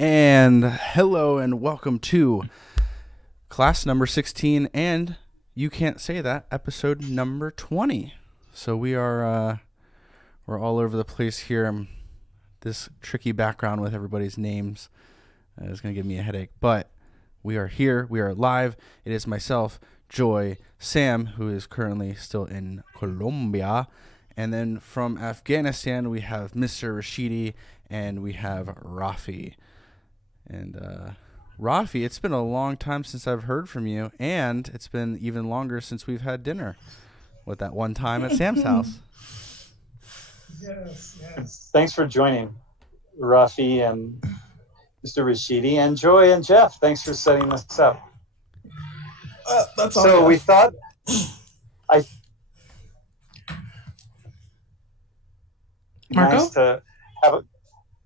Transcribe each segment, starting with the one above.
And hello and welcome to class number 16 and you can't say that episode number 20. So we're all over the place here. This tricky background with everybody's names is going to give me a headache, but we are here. We are live. It is myself, Joy, Sam, who is currently still in Colombia, and then from Afghanistan we have Mr. Rashidi and we have Rafi. And Rafi, it's been a long time since I've heard from you, and it's been even longer since we've had dinner with that one time at Sam's house. Yes. Thanks for joining, Rafi and Mr. Rashidi, and Joy and Jeff. Thanks for setting this up. That's all. So we thought nice to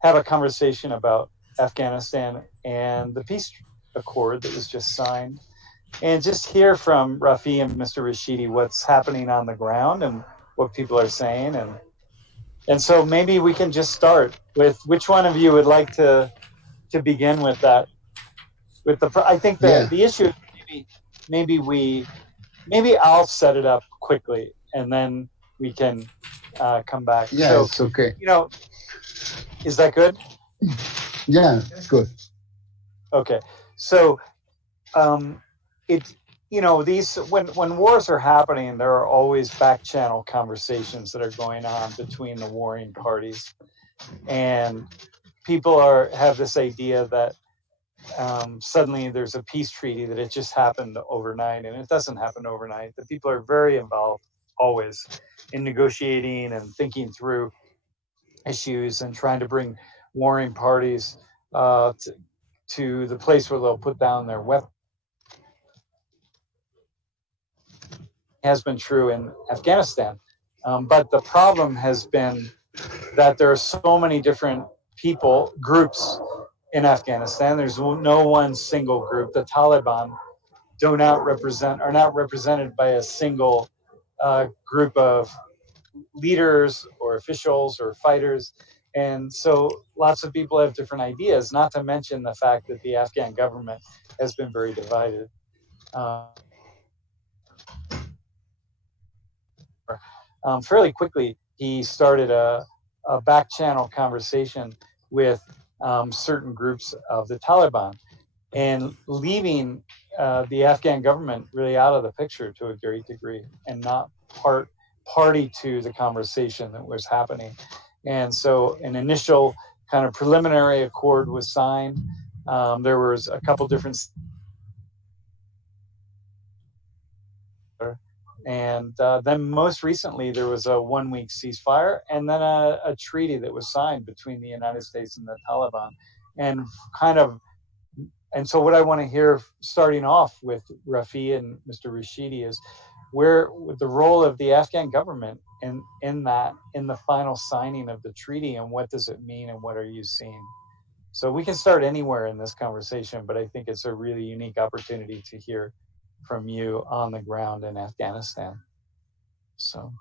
have a conversation about Afghanistan and the peace accord that was just signed, and just hear from Rafi and Mr. Rashidi what's happening on the ground and what people are saying, and so maybe we can just start with which one of you would like to begin with that. I think the issue maybe I'll set it up quickly and then we can come back. Yeah, so, it's okay. Is that good? Yeah, it's good. Okay, so these when wars are happening, there are always back channel conversations that are going on between the warring parties, and people have this idea that suddenly there's a peace treaty, that it just happened overnight, and it doesn't happen overnight. The people are very involved always in negotiating and thinking through issues and trying to bring warring parties to the place where they'll put down their weapons. Has been true in Afghanistan, but the problem has been that there are so many different groups in Afghanistan. There's no one single group. The Taliban are not represented by a single group of leaders or officials or fighters. And so lots of people have different ideas, not to mention the fact that the Afghan government has been very divided. Fairly quickly, he started a back channel conversation with certain groups of the Taliban, and leaving the Afghan government really out of the picture to a great degree, and not party to the conversation that was happening. And so an initial kind of preliminary accord was signed. There was a couple different, and then most recently there was a 1-week ceasefire, and then a treaty that was signed between the United States and the Taliban. And so what I want to hear, starting off with Rafi and Mr. Rashidi, is where the role of the Afghan government in the final signing of the treaty, and what does it mean, and what are you seeing? So we can start anywhere in this conversation, but I think it's a really unique opportunity to hear from you on the ground in Afghanistan. So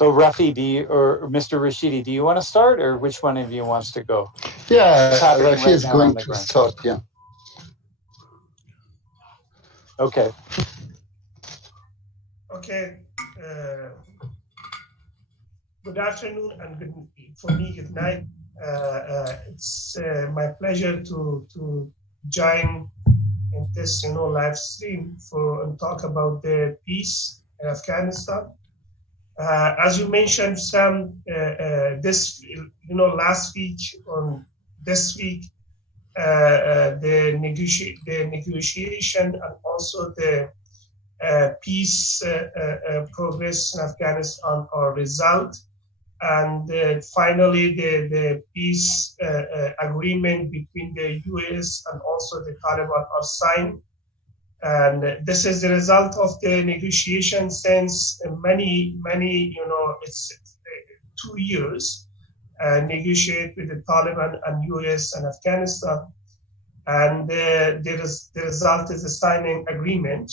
Rafi, or Mr. Rashidi, do you want to start, or which one of you wants to go? Yeah, Rafi is going to start, yeah. Okay. Okay. Good afternoon, and good night. It's my pleasure to join in this live stream and talk about the peace in Afghanistan. As you mentioned, Sam, this last week on this week, the negotiation and also the peace progress in Afghanistan are result, and finally the peace agreement between the US and also the Taliban are signed. And this is the result of the negotiation since many, it's 2 years, negotiate with the Taliban and US and Afghanistan. And the result is a signing agreement,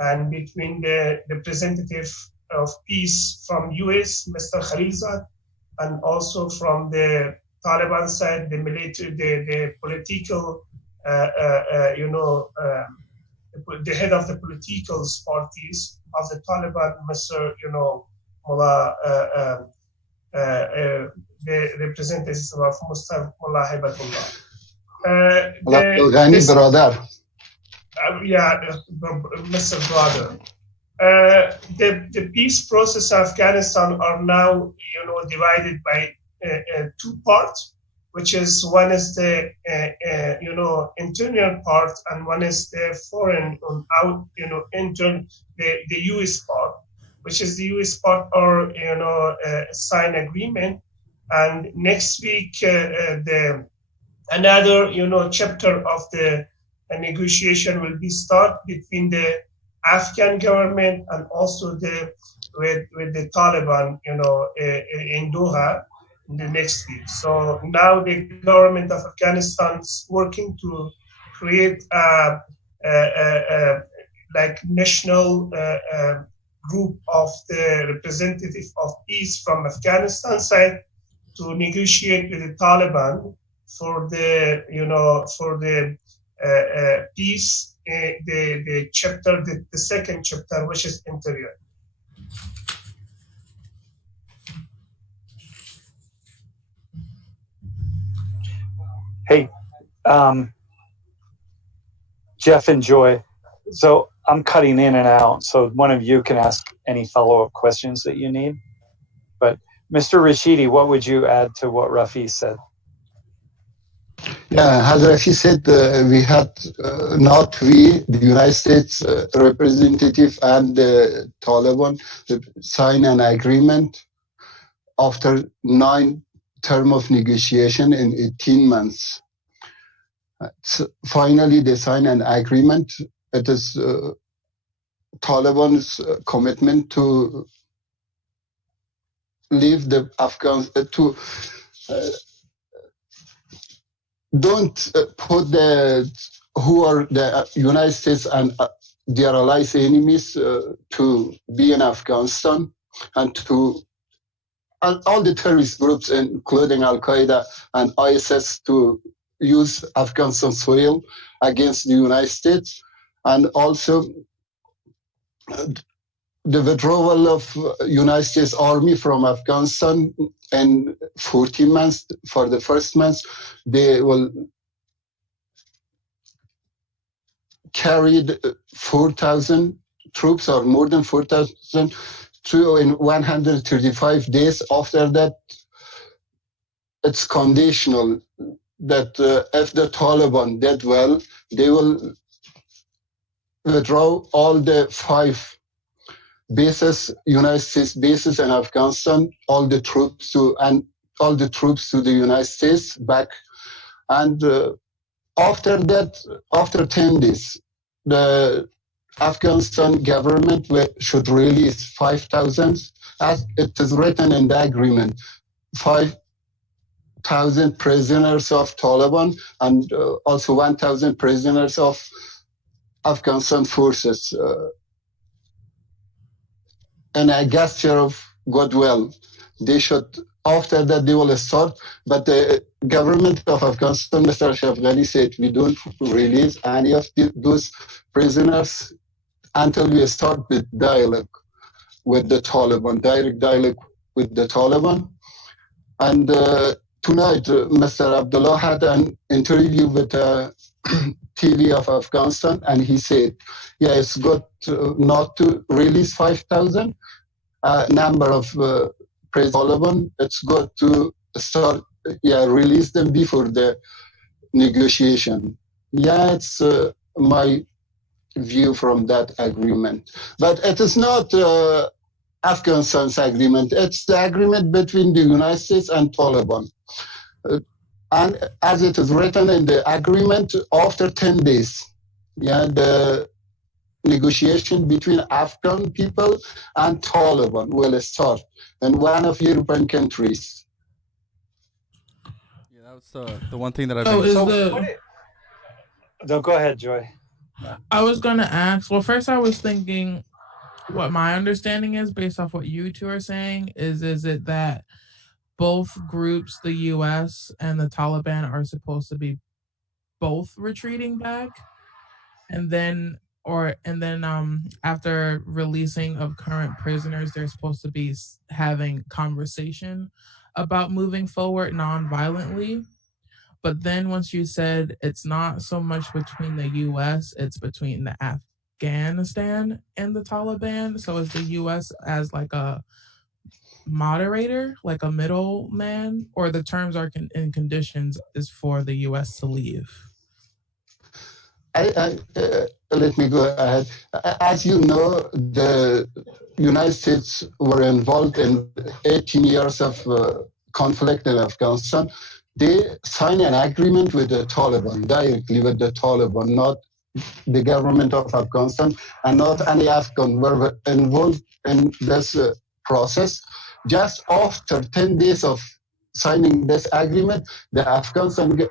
and between the representative of peace from US, Mr. Khalilzad, and also from the Taliban side, the military, the political, the head of the political parties of the Taliban, Mr. Mullah, the representatives of Mustafa Mullah Hibatullah. Ghani brother. Mr. Brother. The peace process of Afghanistan are now, divided by two parts, which is one is the internal part, and one is the foreign internal, the U.S. part, which is the U.S. part or sign agreement, and next week another chapter of the negotiation will be start between the Afghan government and also with the Taliban, in Doha in the next week. So now the government of Afghanistan is working to create a national group of the representative of peace from Afghanistan side to negotiate with the Taliban for the peace. The chapter, the second chapter, which is interior. Hey, Jeff and Joy. So I'm cutting in and out, so one of you can ask any follow-up questions that you need. But Mr. Rashidi, what would you add to what Rafi said? Yeah, as Rafi said, we had not we, the United States representative and the Taliban sign an agreement after 9 term of negotiation in 18 months. So finally, they sign an agreement. It is Taliban's commitment to leave the Afghans to don't put who are the United States and their allies enemies to be in Afghanistan, and to all the terrorist groups, including Al-Qaeda and ISIS, to use Afghanistan soil against the United States, and also the withdrawal of United States Army from Afghanistan in 14 months. For the first month, they will carried 4,000 troops or more than 4,000 in 135 days. After that, it's conditional that if the Taliban did well, they will withdraw all the 5 bases, United States bases in Afghanistan, all the troops to the United States back. And after that, after 10 days, the Afghanistan government should release 5,000, as it is written in the agreement, 5,000 prisoners of Taliban and also 1,000 prisoners of Afghanistan forces. And a gesture of goodwill. They should, after that, they will start. But the government of Afghanistan, Mr. Ashraf Ghani said, we don't release any of those prisoners until we start with dialogue with the Taliban, direct dialogue with the Taliban. And tonight, Mr. Abdullah had an interview with TV of Afghanistan, and he said, yeah, it's good not to release 5,000 number of Taliban. It's good to start, release them before the negotiation. Yeah, it's my view from that agreement. But it is not Afghanistan's agreement. It's the agreement between the United States and Taliban. And as it is written in the agreement, after 10 days, the negotiation between Afghan people and Taliban will start in one of European countries. Yeah, that was the one thing that I've No, go ahead, Joy. I was going to ask, well, first I was thinking what my understanding is based off what you two are saying is it that both groups, the U.S. and the Taliban, are supposed to be both retreating back, and then after releasing of current prisoners, they're supposed to be having conversation about moving forward non-violently. But then once you said it's not so much between the U.S., it's between the Afghanistan and the Taliban. So is the U.S. as like a moderator, like a middleman, or the terms are in conditions is for the U.S. to leave? Let me go ahead. As you know, the United States were involved in 18 years of conflict in Afghanistan. They signed an agreement with the Taliban, directly with the Taliban, not the government of Afghanistan, and not any Afghan were involved in this process. Just after 10 days of signing this agreement, the Afghanistan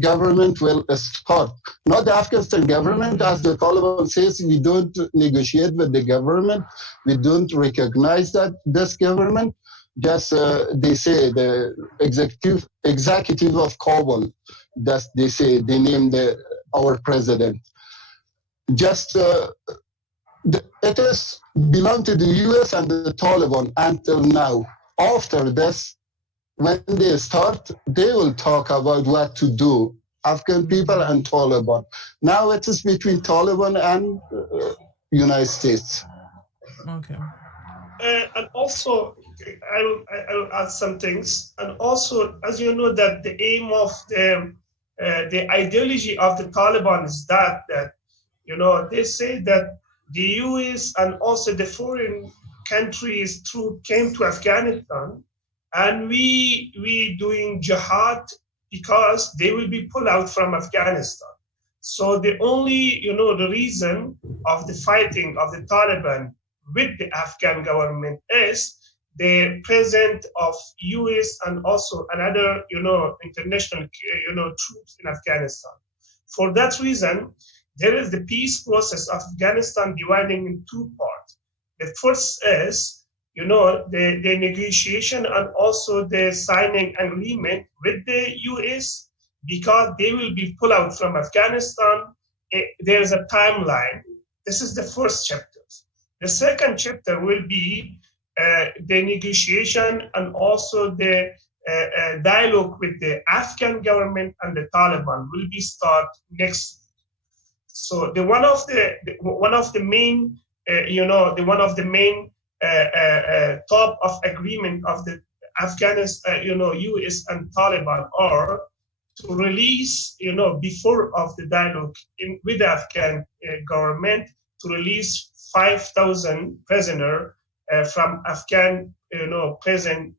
government will start. Not the Afghanistan government, as the Taliban says, we don't negotiate with the government. We don't recognize that this government. Just they say the executive of Kabul. That they say they named our president. Just it is belong to the U.S. and the Taliban until now. After this, when they start, they will talk about what to do, Afghan people and Taliban. Now it is between Taliban and United States. Okay. And also, I will add some things. And also, as you know, that the aim of the ideology of the Taliban is that you know, they say that the U.S. and also the foreign countries came to Afghanistan, and we doing jihad because they will be pulled out from Afghanistan. So the only, you know, the reason of the fighting of the Taliban with the Afghan government is the presence of U.S. and also another, you know, international, you know, troops in Afghanistan. For that reason, there is the peace process of Afghanistan dividing in two parts. The first is, you know, the negotiation and also the signing agreement with the U.S. because they will be pulled out from Afghanistan. There's a timeline. This is the first chapter. The second chapter will be the negotiation and also the dialogue with the Afghan government and the Taliban will be start next. So one of the main, you know, one of the main top of agreement of the Afghanistan, you know, U.S. and Taliban are to release, you know, before of the dialogue with the Afghan government, to release 5,000 prisoners from Afghan, you know, prison.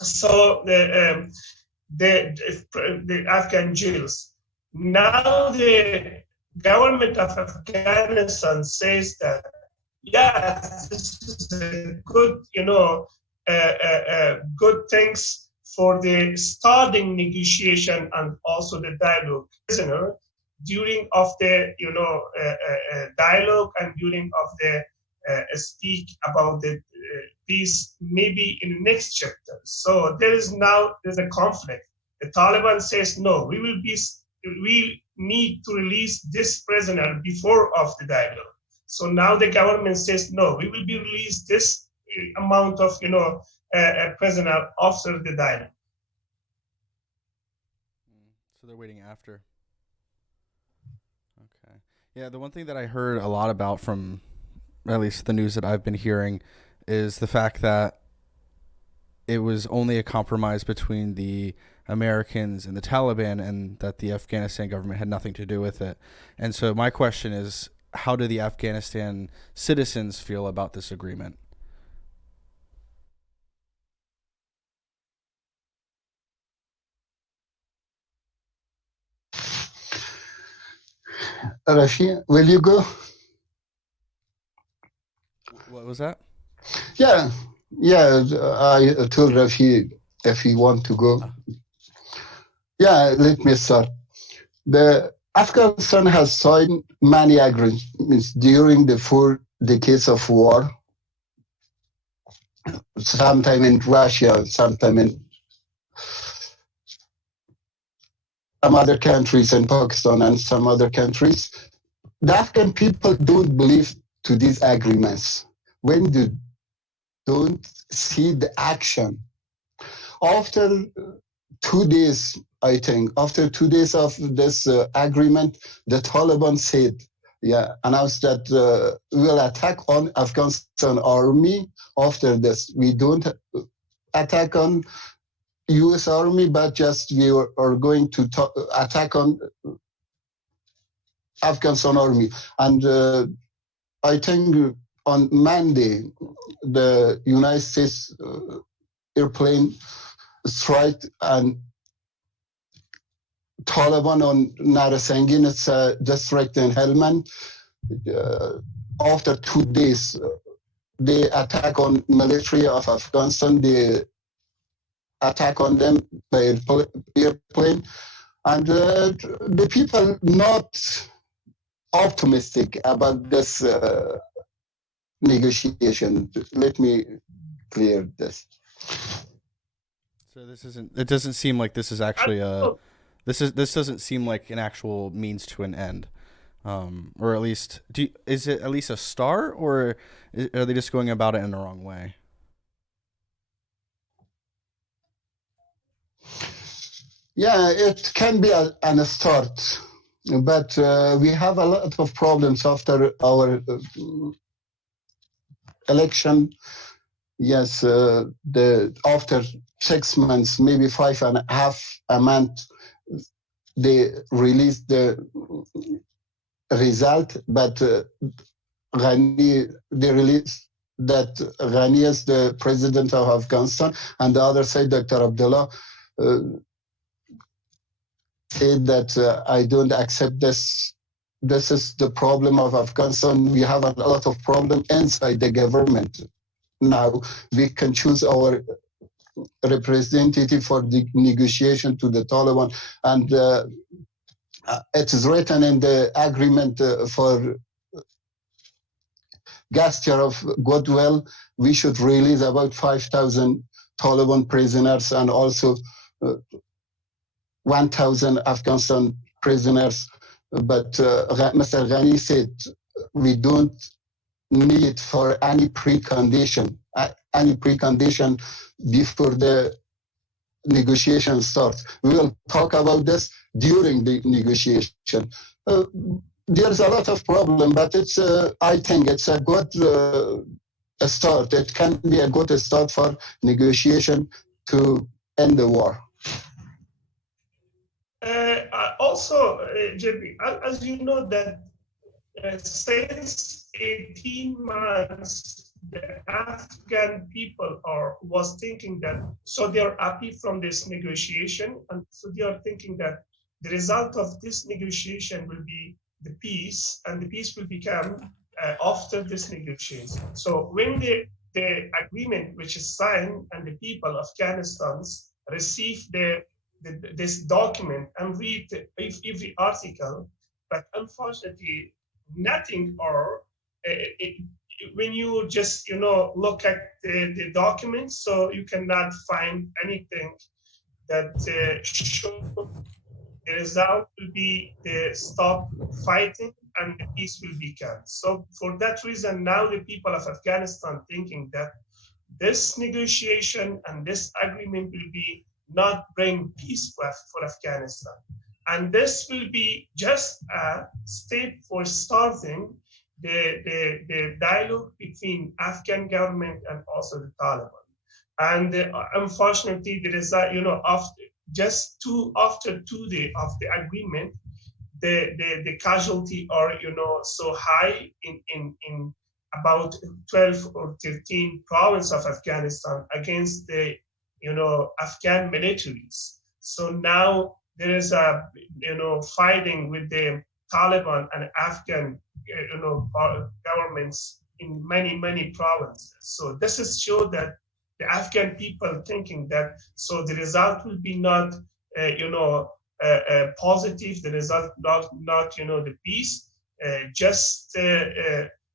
So the Afghan jails. Now the government of Afghanistan says that, yes, this is a good, you know, good things for the starting negotiation and also the dialogue. Prisoner during of the, you know, dialogue and during of the speak about the peace, maybe in the next chapter. So there's a conflict. The Taliban says no, we need to release this prisoner before of the dialogue. So now the government says no, we will be released this amount of, you know, prisoner after the dialogue. So they're waiting after. Okay. Yeah, the one thing that I heard a lot about from at least the news that I've been hearing is the fact that it was only a compromise between the Americans and the Taliban, and that the Afghanistan government had nothing to do with it. And so my question is, how do the Afghanistan citizens feel about this agreement? Rafi, will you go? What was that? Yeah, I told Rafi if he want to go. Yeah, let me start. The Afghanistan has signed many agreements during the 4 decades of war, sometime in Russia, sometime in some other countries in Pakistan and some other countries, the Afghan people don't believe to these agreements when they don't see the action. After 2 days, I think, after 2 days of this agreement, the Taliban said, announced that we'll attack on Afghanistan army. After this, we don't attack on U.S. army, but just we are going to attack on Afghanistan army. And I think on Monday, the United States airplane strike and Taliban on Narasangin, it's a district in Helmand. After 2 days, they attack on military of Afghanistan. They attack on them by airplane. And the people not optimistic about this negotiation. Let me clear this. So this isn't. It doesn't seem like this is actually a. This doesn't seem like an actual means to an end, or at least is it at least a start, or are they just going about it in the wrong way? Yeah, it can be a start, but we have a lot of problems after our election. Yes, after 6 months, maybe 5.5 months, they released the result, but Ghani, they released that Ghani is the president of Afghanistan, and the other side, Dr. Abdullah, said that I don't accept this. This is the problem of Afghanistan. We have a lot of problem inside the government. Now we can choose our representative for the negotiation to the Taliban, and it is written in the agreement for gesture of goodwill. We should release about 5,000 Taliban prisoners and also 1,000 Afghanistan prisoners. But Mr. Ghani said we don't need for any precondition before the negotiation starts. We will talk about this during the negotiation. There's a lot of problem, but it's I think it's a good start. It can be a good start for negotiation to end the war. Also, JP, as you know that since 18 months, the Afghan people was thinking that, so they are happy from this negotiation, and so they are thinking that the result of this negotiation will be the peace, and the peace will become after this negotiation. So when the agreement which is signed and the people of Afghanistan receive this document and read every article, but unfortunately nothing, or when you just look at the documents, so you cannot find anything that shows the result will be the stop fighting and the peace will become. So for that reason, now the people of Afghanistan thinking that this negotiation and this agreement will be not bring peace for Afghanistan. And this will be just a step for starting the dialogue between Afghan government and also the Taliban. And unfortunately, there is after 2 days of the agreement, the casualty are so high in about 12 or 13 provinces of Afghanistan against the Afghan militaries. So now there is a fighting with the Taliban and Afghan governments in many provinces. So this is show that the Afghan people thinking that so the result will be not positive, the result not the peace,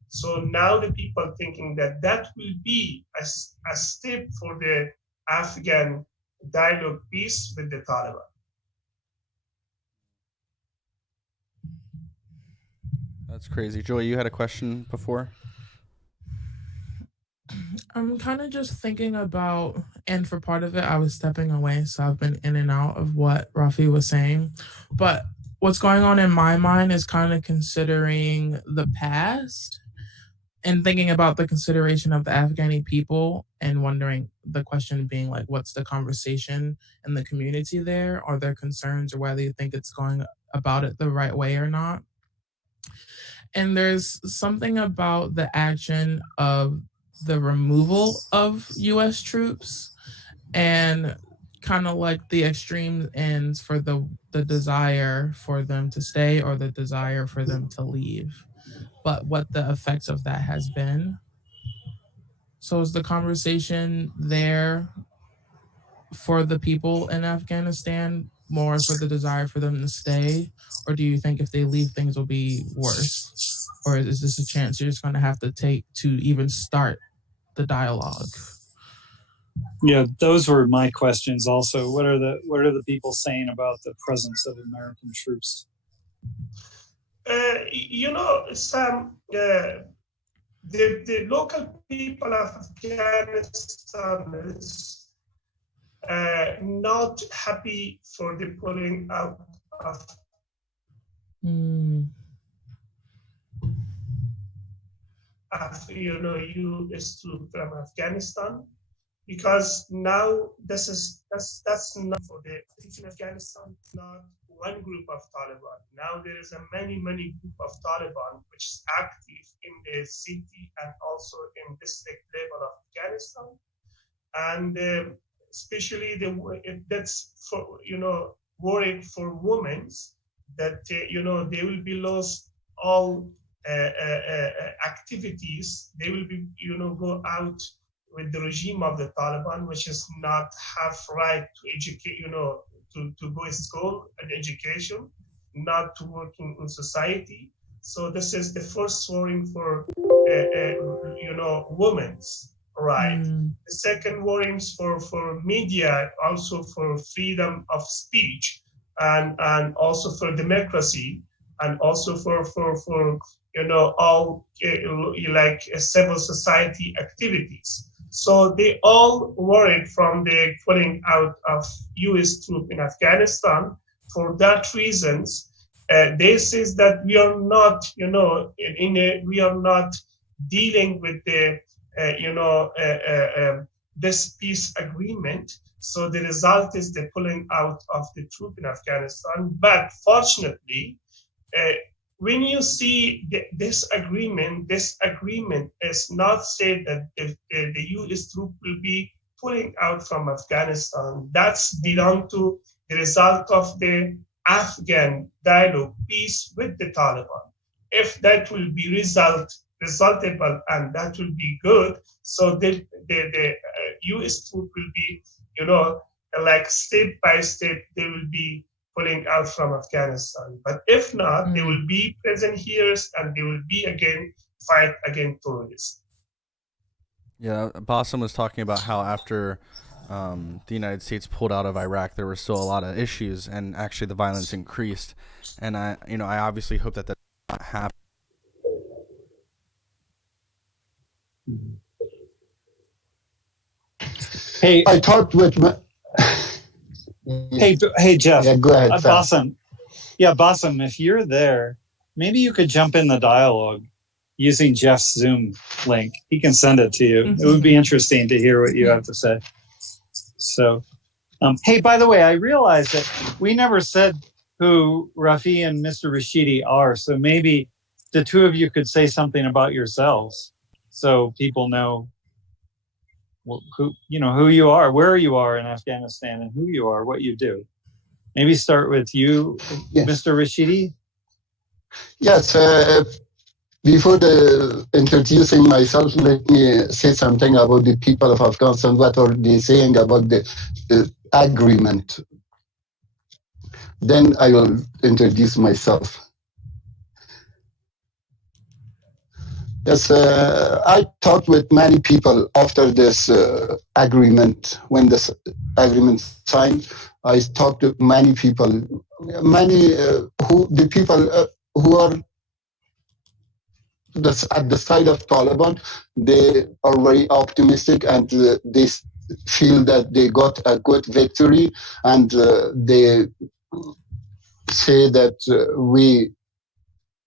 so now the people thinking that will be a step for the Afghan dialogue peace with the Taliban. That's crazy. Joy, you had a question before? I'm kind of just thinking about, and for part of it, I was stepping away, so I've been in and out of what Rafi was saying. But what's going on in my mind is kind of considering the past and thinking about the consideration of the Afghani people and wondering, the question being like, what's the conversation in the community there? Are there concerns, or whether you think it's going about it the right way or not? And there's something about the action of the removal of US troops and kind of like the extreme ends for the desire for them to stay or the desire for them to leave, but what the effects of that has been. So is the conversation there for the people in Afghanistan more for the desire for them to stay, or do you think if they leave things will be worse, or is this a chance you're just going to have to take to even start the dialogue? Yeah, those were my questions also. What are the people saying about the presence of American troops? Sam, the local people of Afghanistan is not happy for the pulling out of U.S. troops from Afghanistan, because now that's not for the in Afghanistan. Not one group of Taliban. Now there is a many group of Taliban which is active in the city and also in district level of Afghanistan, and especially that's for worried for women that they will be lost all activities. They will be go out with the regime of the Taliban, which is not have right to educate, to go to school and education, not to work in society. So this is the first worrying for women's right. The second worrying is for media, also for freedom of speech, and also for democracy, and also for all like civil society activities. So they all worried from the pulling out of U.S. troops in Afghanistan. For that reasons, they says that we are not, we are not dealing with the, this peace agreement. So the result is the pulling out of the troop in Afghanistan. But fortunately, when you see this agreement is not said that the U.S. troop will be pulling out from Afghanistan. That's belong to the result of the Afghan dialogue peace with the Taliban. If that will be resultable and that will be good, so the U.S. troop will be, like step by step, they will be pulling out from Afghanistan. But if not, they will be present here and they will be again fight against terrorists. Yeah, Bassem was talking about how after the United States pulled out of Iraq, there were still a lot of issues, and actually the violence increased. And I obviously hope that does not happen. Hey, I talked with my... Hey, Jeff. Yeah, go ahead. Bassem. Yeah, Bassem, if you're there, maybe you could jump in the dialogue using Jeff's Zoom link. He can send it to you. It would be interesting to hear what you have to say. So, hey, by the way, I realized that we never said who Rafi and Mr. Rashidi are. So maybe the two of you could say something about yourselves, so people know who you are, where you are in Afghanistan, and who you are, what you do. Maybe start with you, yes. Mr. Rashidi. Yes. Before introducing myself, let me say something about the people of Afghanistan. What are they saying about the agreement? Then I will introduce myself. Yes, I talked with many people after this agreement. When this agreement signed, I talked to many people, many the people who are at the side of Taliban. They are very optimistic, and they feel that they got a good victory, and they say that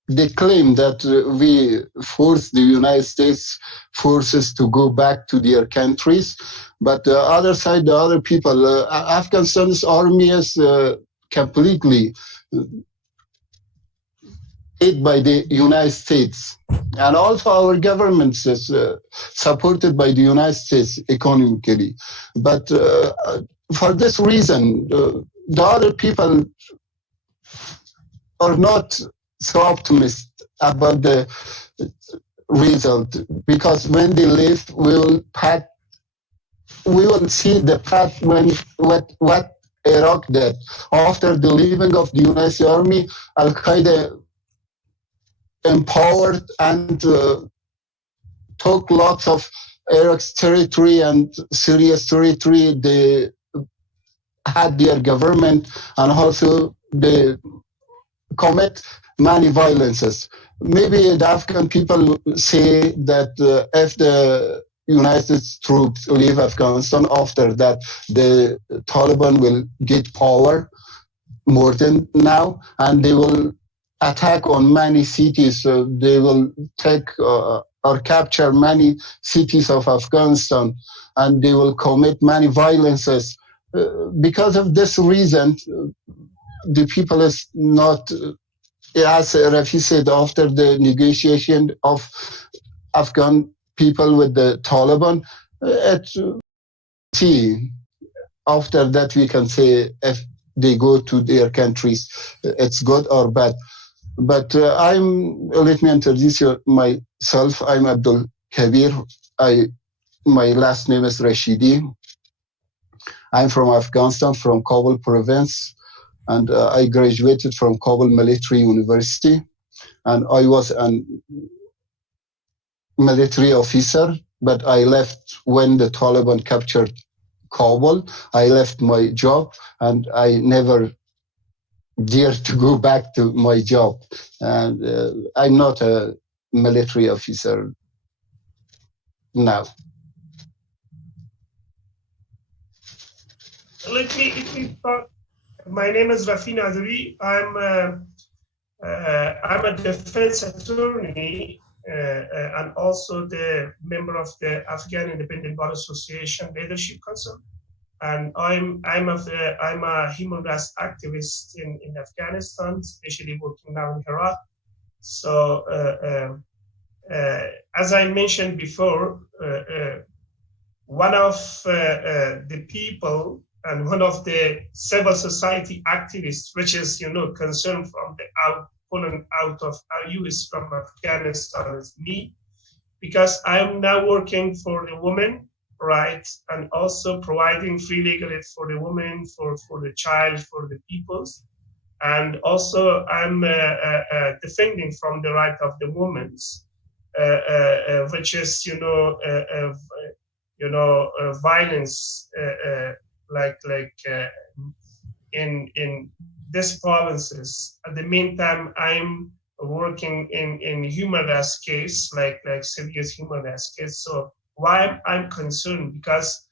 they claim that we force the United States forces to go back to their countries. But the other side, the other people, Afghanistan's army is completely aid by the United States. And also our government is supported by the United States economically. But for this reason, the other people are not so optimistic about the result, because when they leave, we will see the path when what Iraq did. After the leaving of the United States Army, Al Qaeda empowered and took lots of Iraq's territory and Syria's territory. They had their government, and also they commit many violences. Maybe the Afghan people say that if the United States troops leave Afghanistan, after that the Taliban will get power more than now, and they will attack on many cities. They will take or capture many cities of Afghanistan, and they will commit many violences. Because of this reason, the people is not, as Rafi said, after the negotiation of Afghan people with the Taliban, after that we can say if they go to their countries, it's good or bad. But let me introduce myself. I'm Abdul Kabir. My last name is Rashidi. I'm from Afghanistan, from Kabul province, and I graduated from Kabul Military University, and I was a military officer, but I left when the Taliban captured Kabul. I left my job, and I never dared to go back to my job. And I'm not a military officer now. Let me start. My name is Rafi Nazari. I'm a defense attorney and also the member of the Afghan Independent Bar Association Leadership Council. And I'm a human rights activist in Afghanistan, especially working now in Iraq. So as I mentioned before, one of the people and one of the civil society activists, which is concerned from the pulling out of our U.S. from Afghanistan, is me, because I'm now working for the women rights and also providing free legal aid for the women, for the child, for the peoples, and also I'm defending from the right of the women, which is violence like in these provinces. At the meantime, I'm working in human rights case, like serious human rights case. So why I'm concerned, because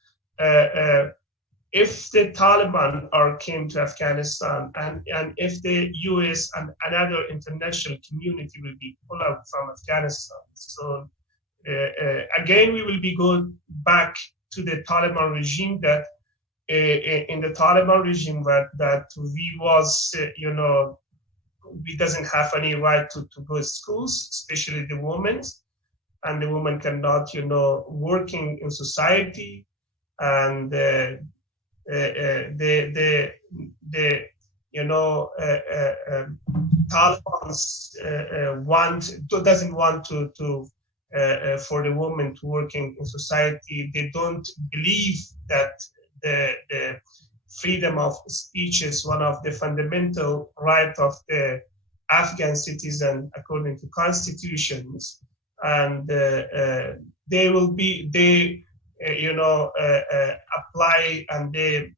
if the Taliban came to Afghanistan and if the US and another international community will be pulled out from Afghanistan, so again we will be going back to the Taliban regime, that in the Taliban regime that we was we doesn't have any right to go to schools, especially the women, and the women cannot working in society, and Taliban's doesn't want to for the women to working in society. They don't believe that the freedom of speech is one of the fundamental right of the Afghan citizen according to constitutions. and they apply and they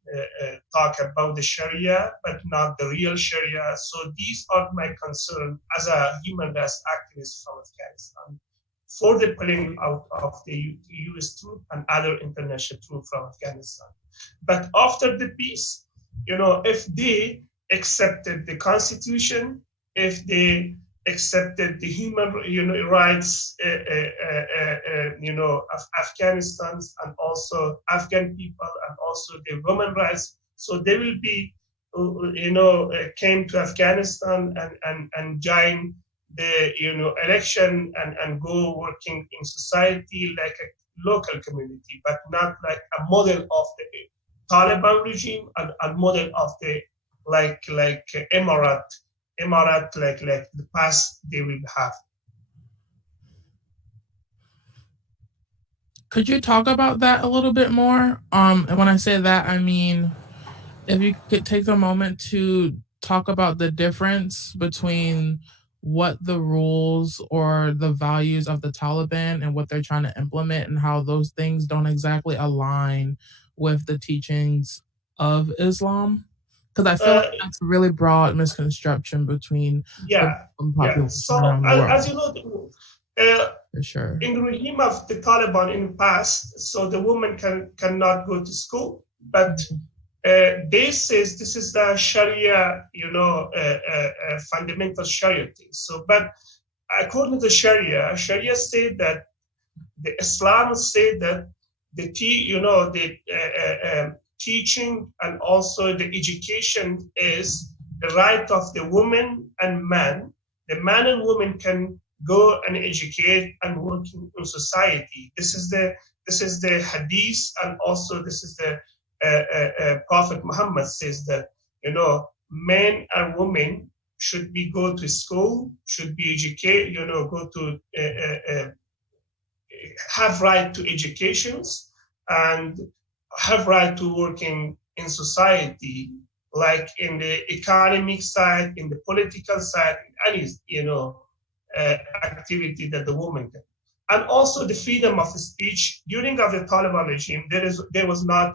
talk about the Sharia, but not the real Sharia. So these are my concern as a human rights activist from Afghanistan for the pulling out of the U.S. troop and other international troops from Afghanistan. But after the peace, if they accepted the constitution, if they accepted the human rights of Afghanistan and also Afghan people and also the women rights, so they will be came to Afghanistan and join the election and go working in society like a local community, but not like a model of the Taliban regime and a model of the like Emirat, like the past they will have. Could you talk about that a little bit more? And when I say that, I mean, if you could take a moment to talk about the difference between what the rules or the values of the Taliban and what they're trying to implement, and how those things don't exactly align with the teachings of Islam. Because I feel like that's a really broad misconception between the population So around the world. as you know, for sure, in the regime of the Taliban in the past, so the woman cannot go to school, but they says this is the Sharia, fundamental Sharia thing. So, but according to Sharia said that the Islam said that the teaching and also the education is the right of the woman and man. The man and woman can go and educate and work in society. This is the hadith, and also this is the Prophet Muhammad says that men and women should be go to school, should be educated, go to have right to educations and have right to working in society, like in the economic side, in the political side, any activity that the woman can. And also the freedom of speech during of the Taliban regime. There was not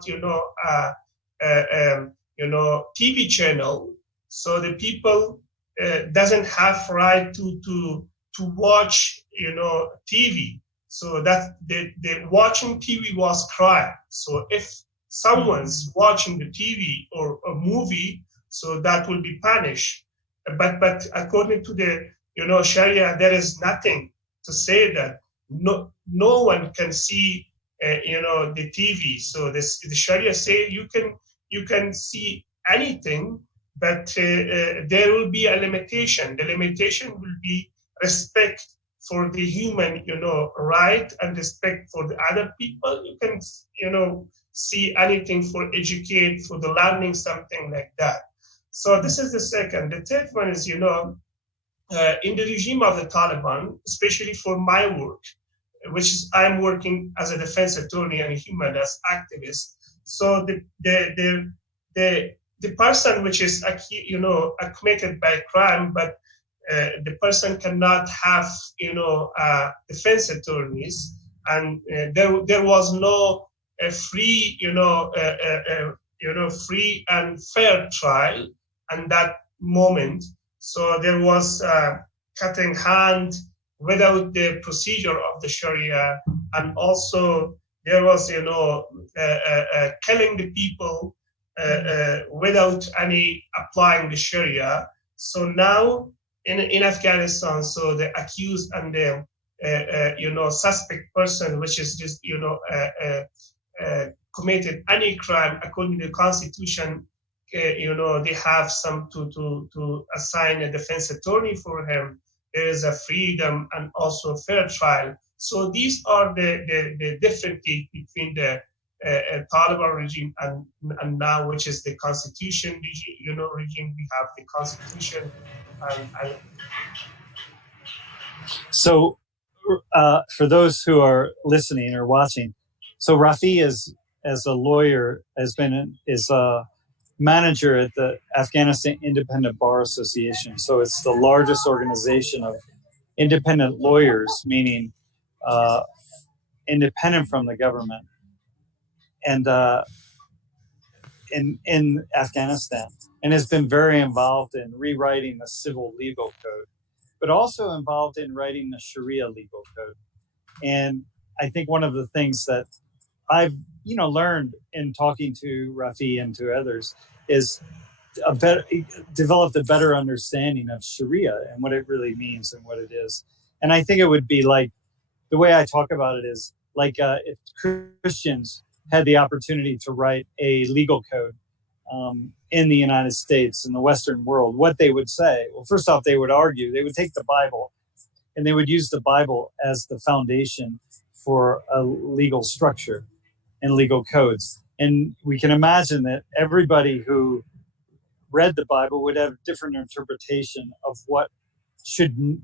TV channel, so the people doesn't have right to watch TV. So that the watching TV was crime. So if someone's watching the TV or a movie, so that will be punished. But according to the Sharia, there is nothing to say that no one can see the TV. So the Sharia say you can see anything, but there will be a limitation. The limitation will be respect for the human right and respect for the other people. You can see anything for educate, for the learning, something like that. So this is the second. The third one is in the regime of the Taliban, especially for my work, which is I'm working as a defense attorney and a human rights activist. So the person which is committed by crime, but the person cannot have defense attorneys, and there was no free free and fair trial at that moment. So there was cutting hand without the procedure of the Sharia, and also there was killing the people without any applying the Sharia. So now in Afghanistan, so the accused and the suspect person, which is just committed any crime according to the Constitution, they have some to assign a defense attorney for him. There is a freedom and also fair trial. So these are the differences between the Taliban regime and now, which is the Constitution regime. We have the Constitution. So for those who are listening or watching, so Rafi is, as a lawyer, is a manager at the Afghanistan Independent Bar Association. So it's the largest organization of independent lawyers, meaning independent from the government, and in Afghanistan, and has been very involved in rewriting the civil legal code, but also involved in writing the Sharia legal code. And I think one of the things that I've learned in talking to Rafi and to others is developed a better understanding of Sharia and what it really means and what it is. And I think it would be like, the way I talk about it is like if Christians had the opportunity to write a legal code in the United States, in the Western world, what they would say. Well, first off, they would argue, they would take the Bible and they would use the Bible as the foundation for a legal structure and legal codes. And we can imagine that everybody who read the Bible would have a different interpretation of what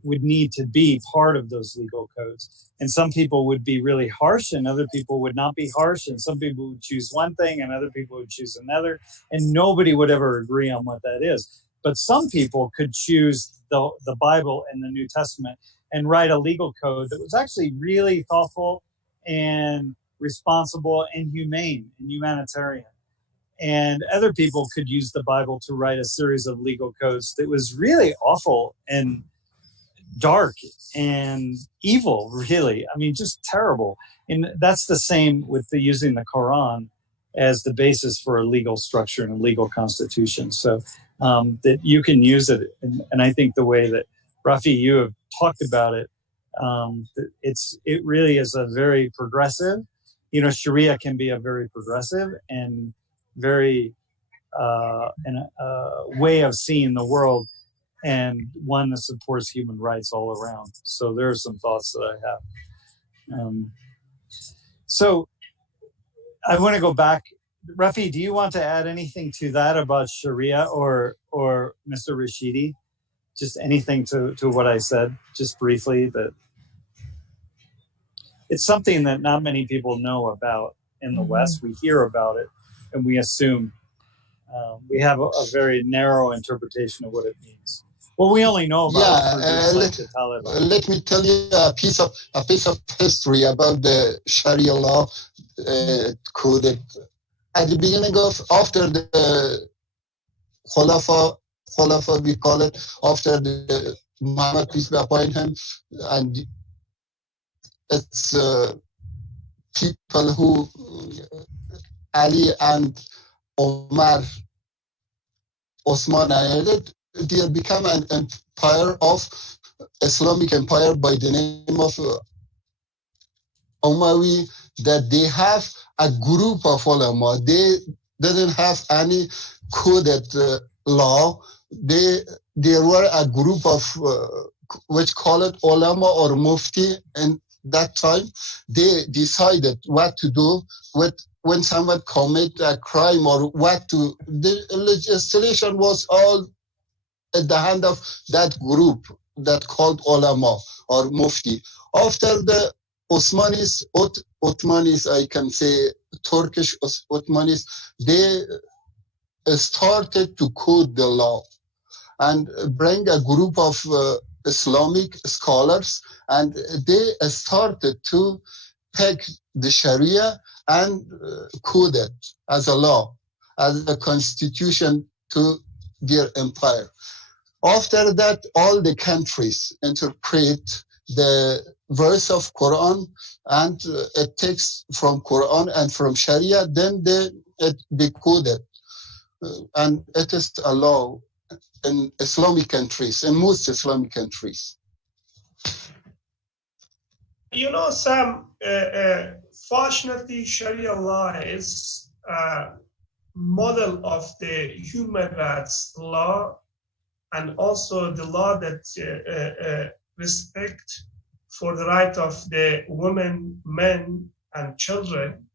would need to be part of those legal codes. And some people would be really harsh and other people would not be harsh. And some people would choose one thing and other people would choose another. And nobody would ever agree on what that is. But some people could choose the Bible and the New Testament and write a legal code that was actually really thoughtful and responsible and humane and humanitarian. And other people could use the Bible to write a series of legal codes that was really awful and dark and evil, really. I mean, just terrible. And that's the same with using the Quran as the basis for a legal structure and a legal constitution. So that you can use it. And I think the way that, Rafi, you have talked about it, it really is a very progressive, Sharia can be a very progressive and very way of seeing the world, and one that supports human rights all around. So there are some thoughts that I have. So I want to go back. Rafi, do you want to add anything to that about Sharia or Mr. Rashidi? Just anything to what I said, just briefly, that it's something that not many people know about in the West. We hear about it and we assume we have a very narrow interpretation of what it means. Well, we only know about the Taliban. Let me tell you a piece of history about the Sharia law code. At the beginning after the Khulafa, we call it, after the Muhammad, peace be upon him, and it's people who Ali and Omar, Osman, they become an empire of Islamic empire by the name of Umayyi, that they have a group of ulama. They didn't have any coded law. There were a group of which call it ulama or mufti, and that time they decided what to do when someone commit a crime or what to. The legislation was all at the hand of that group that called ulama or mufti. After the Ottomanis, I can say Turkish Ottomanis, they started to code the law and bring a group of Islamic scholars, and they started to take the Sharia and code it as a law, as a constitution to their empire. After that, all the countries interpret the verse of Quran and a text from Quran and from Sharia, then they code it. And it is a law in Islamic countries, in most Islamic countries. Sam, fortunately, Sharia law is a model of the human rights law, and also the law that respect for the right of the women, men, and children.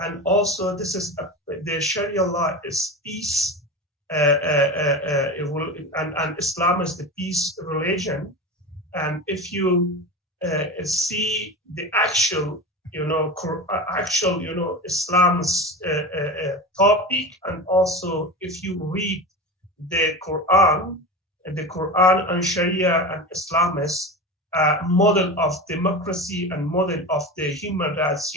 And also, the Sharia law is peace, and Islam is the peace religion. And if you see the actual, Islam's topic, and also if you read the Quran and Sharia and Islamists, model of democracy and model of the human rights,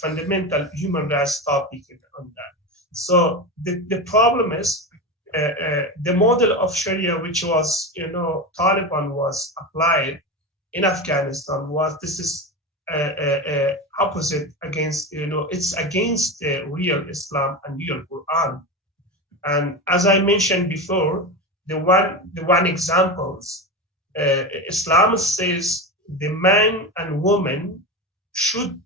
fundamental human rights topic on that. So the problem is the model of Sharia, which was, Taliban was applied in Afghanistan, this is opposite against, it's against the real Islam and real Quran. And as I mentioned before, the one examples, Islam says the man and woman should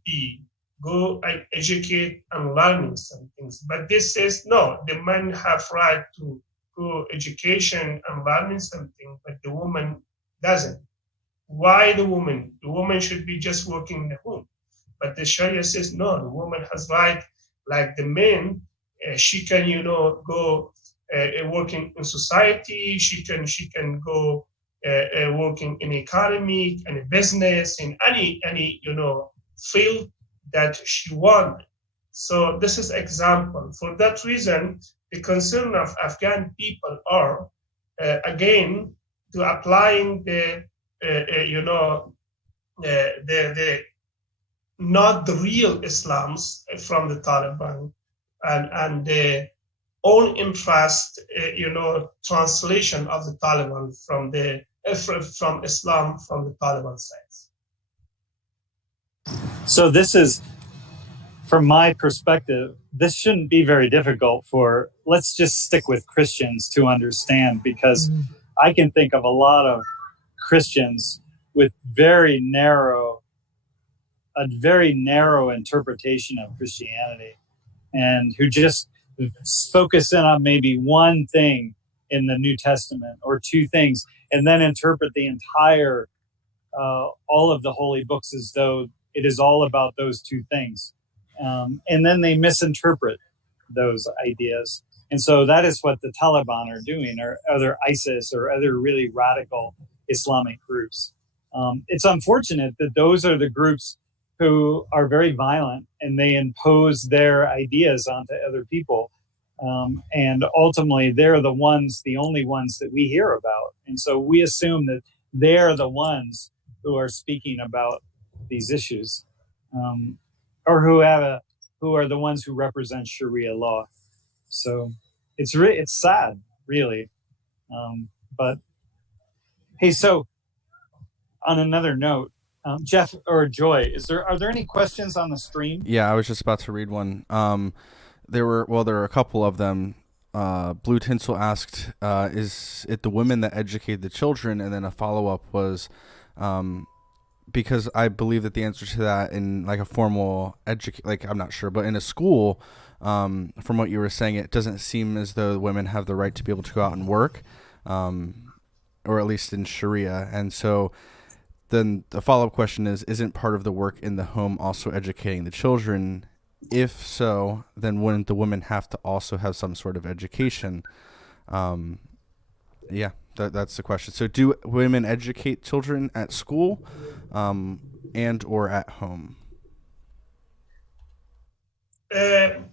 go educate and learning some things. But this says, no, the man have right to go education and learning something, but the woman doesn't. Why the woman? The woman should be just working in the home. But the Sharia says, no, the woman has right, like the men, she can, go working in society, she can go working in economy, in a business, in any field that she wants. So this is example. For that reason, the concern of Afghan people are, again, to applying the not the real Islams from the Taliban and the own interest, translation of the Taliban from Islam from the Taliban side. So this is, from my perspective, this shouldn't be very difficult for, let's just stick with Christians to understand, because I can think of a lot of Christians with a very narrow interpretation of Christianity, and who just focus in on maybe one thing in the New Testament or two things, and then interpret the entire, all of the holy books as though it is all about those two things. And then they misinterpret those ideas. And so that is what the Taliban are doing, or other ISIS or other really radical Islamic groups. It's unfortunate that those are the groups who are very violent, and they impose their ideas onto other people. And ultimately, they're the only ones that we hear about. And so we assume that they're the ones who are speaking about these issues, or who are the ones who represent Sharia law. So it's sad, really. But hey, so on another note, Jeff or Joy, are there any questions on the stream? Yeah, I was just about to read one. There were a couple of them. Blue Tinsel asked, is it the women that educate the children? And then a follow-up was, because I believe that the answer to that in like a formal I'm not sure, but in a school, from what you were saying, it doesn't seem as though women have the right to be able to go out and work, or at least in Sharia. And so then the follow-up question is, isn't part of the work in the home also educating the children? If so, then wouldn't the women have to also have some sort of education? Yeah, that's the question. So do women educate children at school, and or at home? In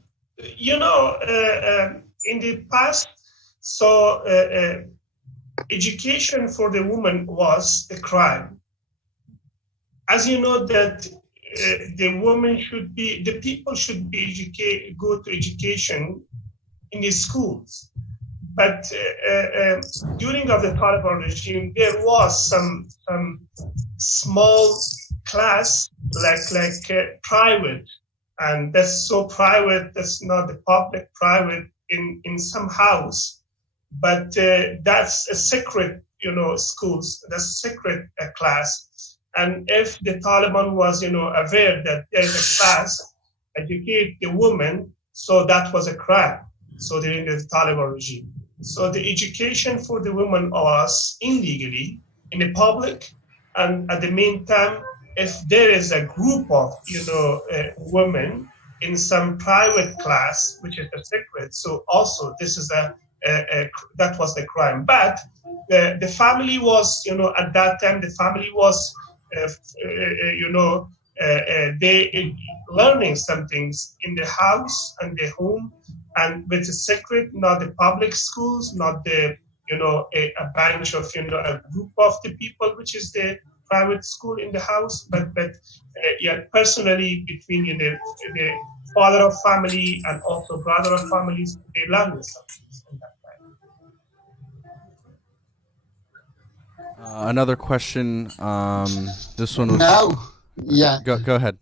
the past, so education for the woman was a crime. As you know that the people should be go to education in the schools. But during of the Taliban regime, there was some small class like private, and that's so private. That's not the public, private in some house, but that's a secret, schools. That's a secret class. And if the Taliban was, aware that there's a class educate the women, so that was a crime. So during the Taliban regime. So the education for the women was illegally in the public, and at the meantime, if there is a group of women in some private class, which is a secret, so also this is that was the crime. But the family was, at that time, the family was, they learning some things in the house and the home, and with the secret, not the public schools, not the a bunch of, a group of the people, which is the private school in the house, but personally between the father of family and also brother of families, they learn the subjects in that way. Another question. This one was Go ahead.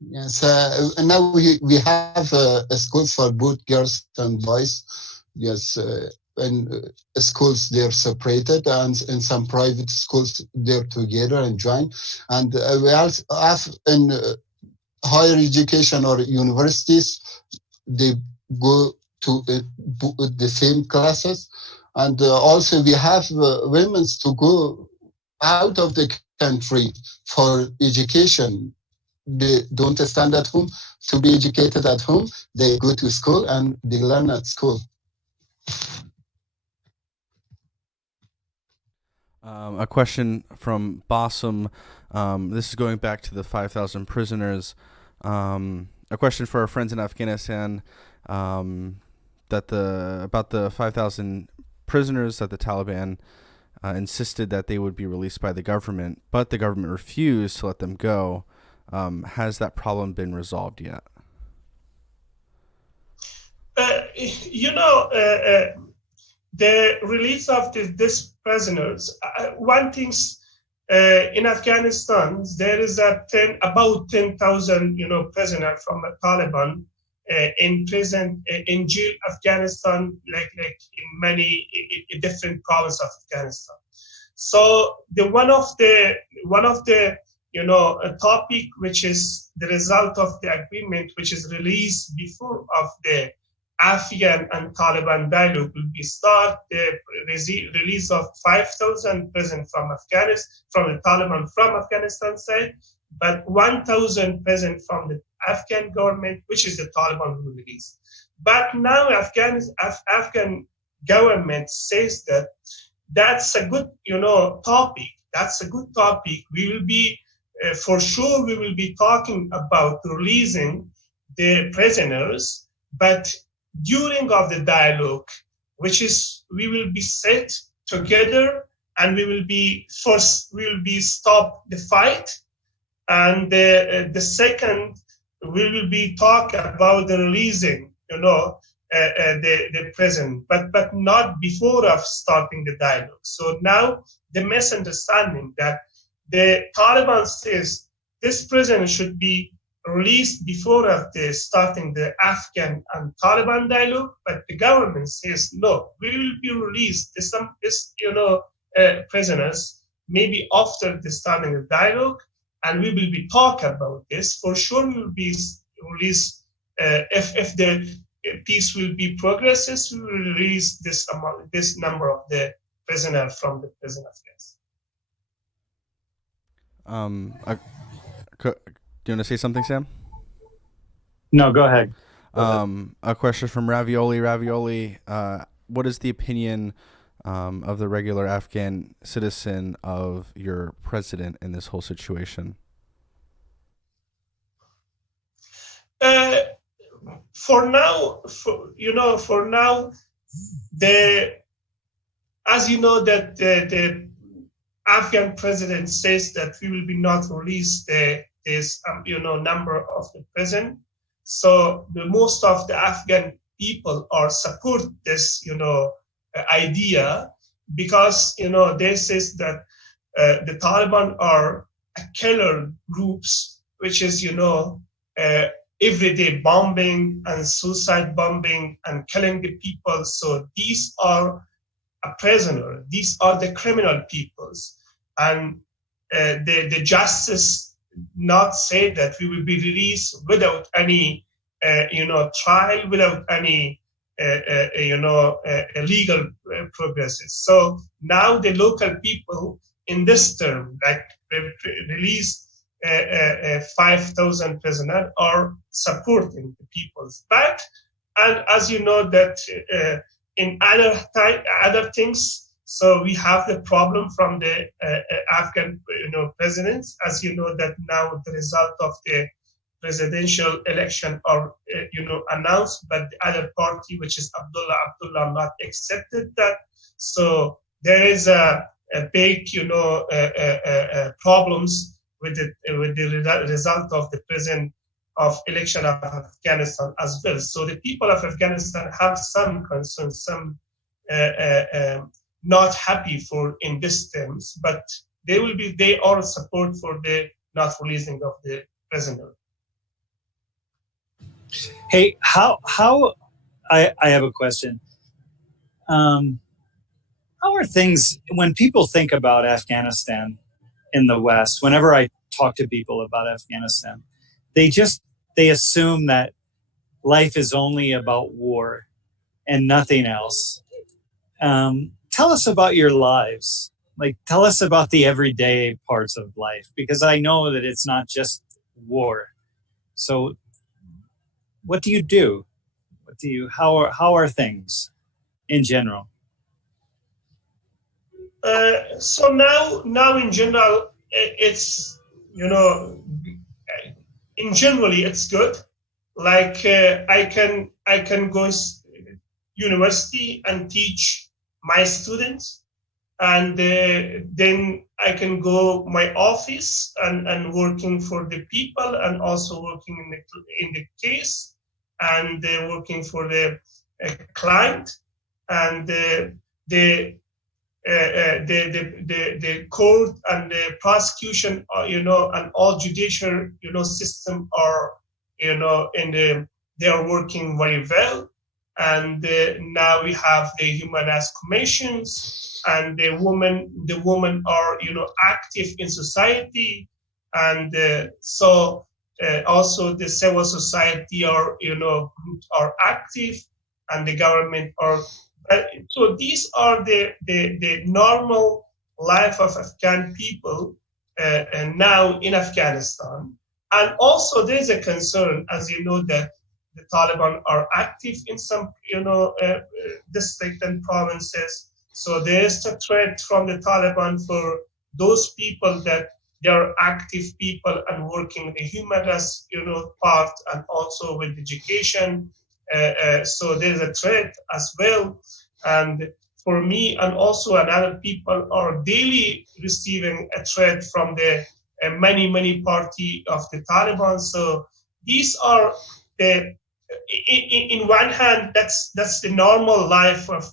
Yes, now we have schools for both girls and boys. Yes, and schools they're separated, and in some private schools they're together and join. And we also have in higher education or universities, they go to the same classes. And also we have women to go out of the country for education. They don't stand at home to be educated at home. They go to school and they learn at school. A question from Bassam. This is going back to the 5,000 prisoners. A question for our friends in Afghanistan about the 5,000 prisoners that the Taliban insisted that they would be released by the government, but the government refused to let them go. Has that problem been resolved yet? The release of these prisoners, one thing in Afghanistan, there is about 10,000, prisoners from the Taliban in prison, in jail, Afghanistan, like in many different provinces of Afghanistan. So one of the a topic which is the result of the agreement, which is released before of the Afghan and Taliban dialogue will be start the release of 5,000 prisoners from Afghanistan, from the Taliban from Afghanistan side, but 1,000 prisoners from the Afghan government, which is the Taliban will release. But now Afghan government says that that's a good topic. That's a good topic. We will be for sure we will be talking about releasing the prisoners, but during of the dialogue, which is we will be set together and we will be stop the fight, and the second we will be talk about the releasing the prison, but not before of starting the dialogue. So now the misunderstanding that the Taliban says this prisoner should be released before of the starting the Afghan and Taliban dialogue, but the government says no, we will be released prisoners maybe after the starting the dialogue, and we will be talk about this. For sure we will be released if the peace will be progresses, we will release this number of the prisoner from the prison of Afghanistan. Do you want to say something, Sam? No, go ahead. A question from Ravioli. Ravioli, what is the opinion of the regular Afghan citizen of your president in this whole situation? For now, as you know that the Afghan president says that we will be not release this number of the prison. So the most of the Afghan people are support this idea, because they says that the Taliban are a killer groups, which is everyday bombing and suicide bombing and killing the people. So these are a prisoner. These are the criminal peoples, and the justice not say that we will be released without any trial, without any legal progresses. So now the local people in this term, like release 5,000 prisoners, are supporting the people's back. And as you know that in other things, so we have the problem from the Afghan presidents. As you know that now the result of the presidential election are announced, but the other party, which is Abdullah not accepted that. So there is a big problems with the result of the present of election of Afghanistan as well. So the people of Afghanistan have some concerns, some not happy for in these terms, but they are support for the not releasing of the prisoner. Hey, how I have a question. How are things when people think about Afghanistan in the West? Whenever I talk to people about Afghanistan, they assume that life is only about war and nothing else. Tell us about your lives. Like, tell us about the everyday parts of life, because I know that it's not just war. So what do you do? How are things in general? So now in general, it's in generally it's good. Like I can go university and teach my students, and then I can go my office and working for the people, and also working in the case, and working for the client, and the court and the prosecution, and all judicial, system are, they are working very well. And now we have the human rights commissions, and the women are, active in society, and so also the civil society are, are active, and the government are. So these are the normal life of Afghan people and now in Afghanistan. And also there is a concern, as you know, that the Taliban are active in some district and provinces. So there is a threat from the Taliban for those people that they are active people and working the human rights part, and also with education. So there's a threat as well. And for me and also other people are daily receiving a threat from the many party of the Taliban. So these are the, in one hand, that's the normal life of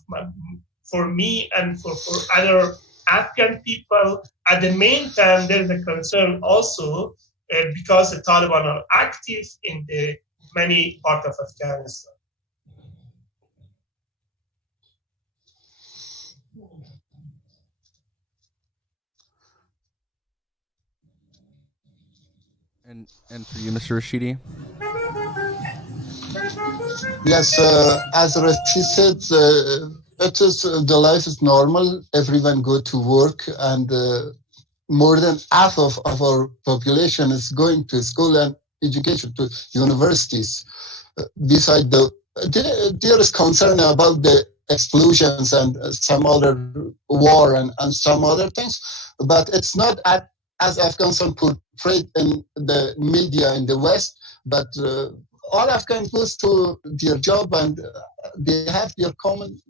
for me and for other Afghan people. At the meantime, there's a concern also because the Taliban are active in the many parts of Afghanistan. And for you, Mr. Rashidi? Yes, as Rashi said, it is the life is normal. Everyone go to work, and more than half of our population is going to school and education, to universities. Beside there is concern about the explosions and some other war and some other things, but it's not as Afghanistan portrayed in the media in the West, but all Afghans goes to their job, and they have their common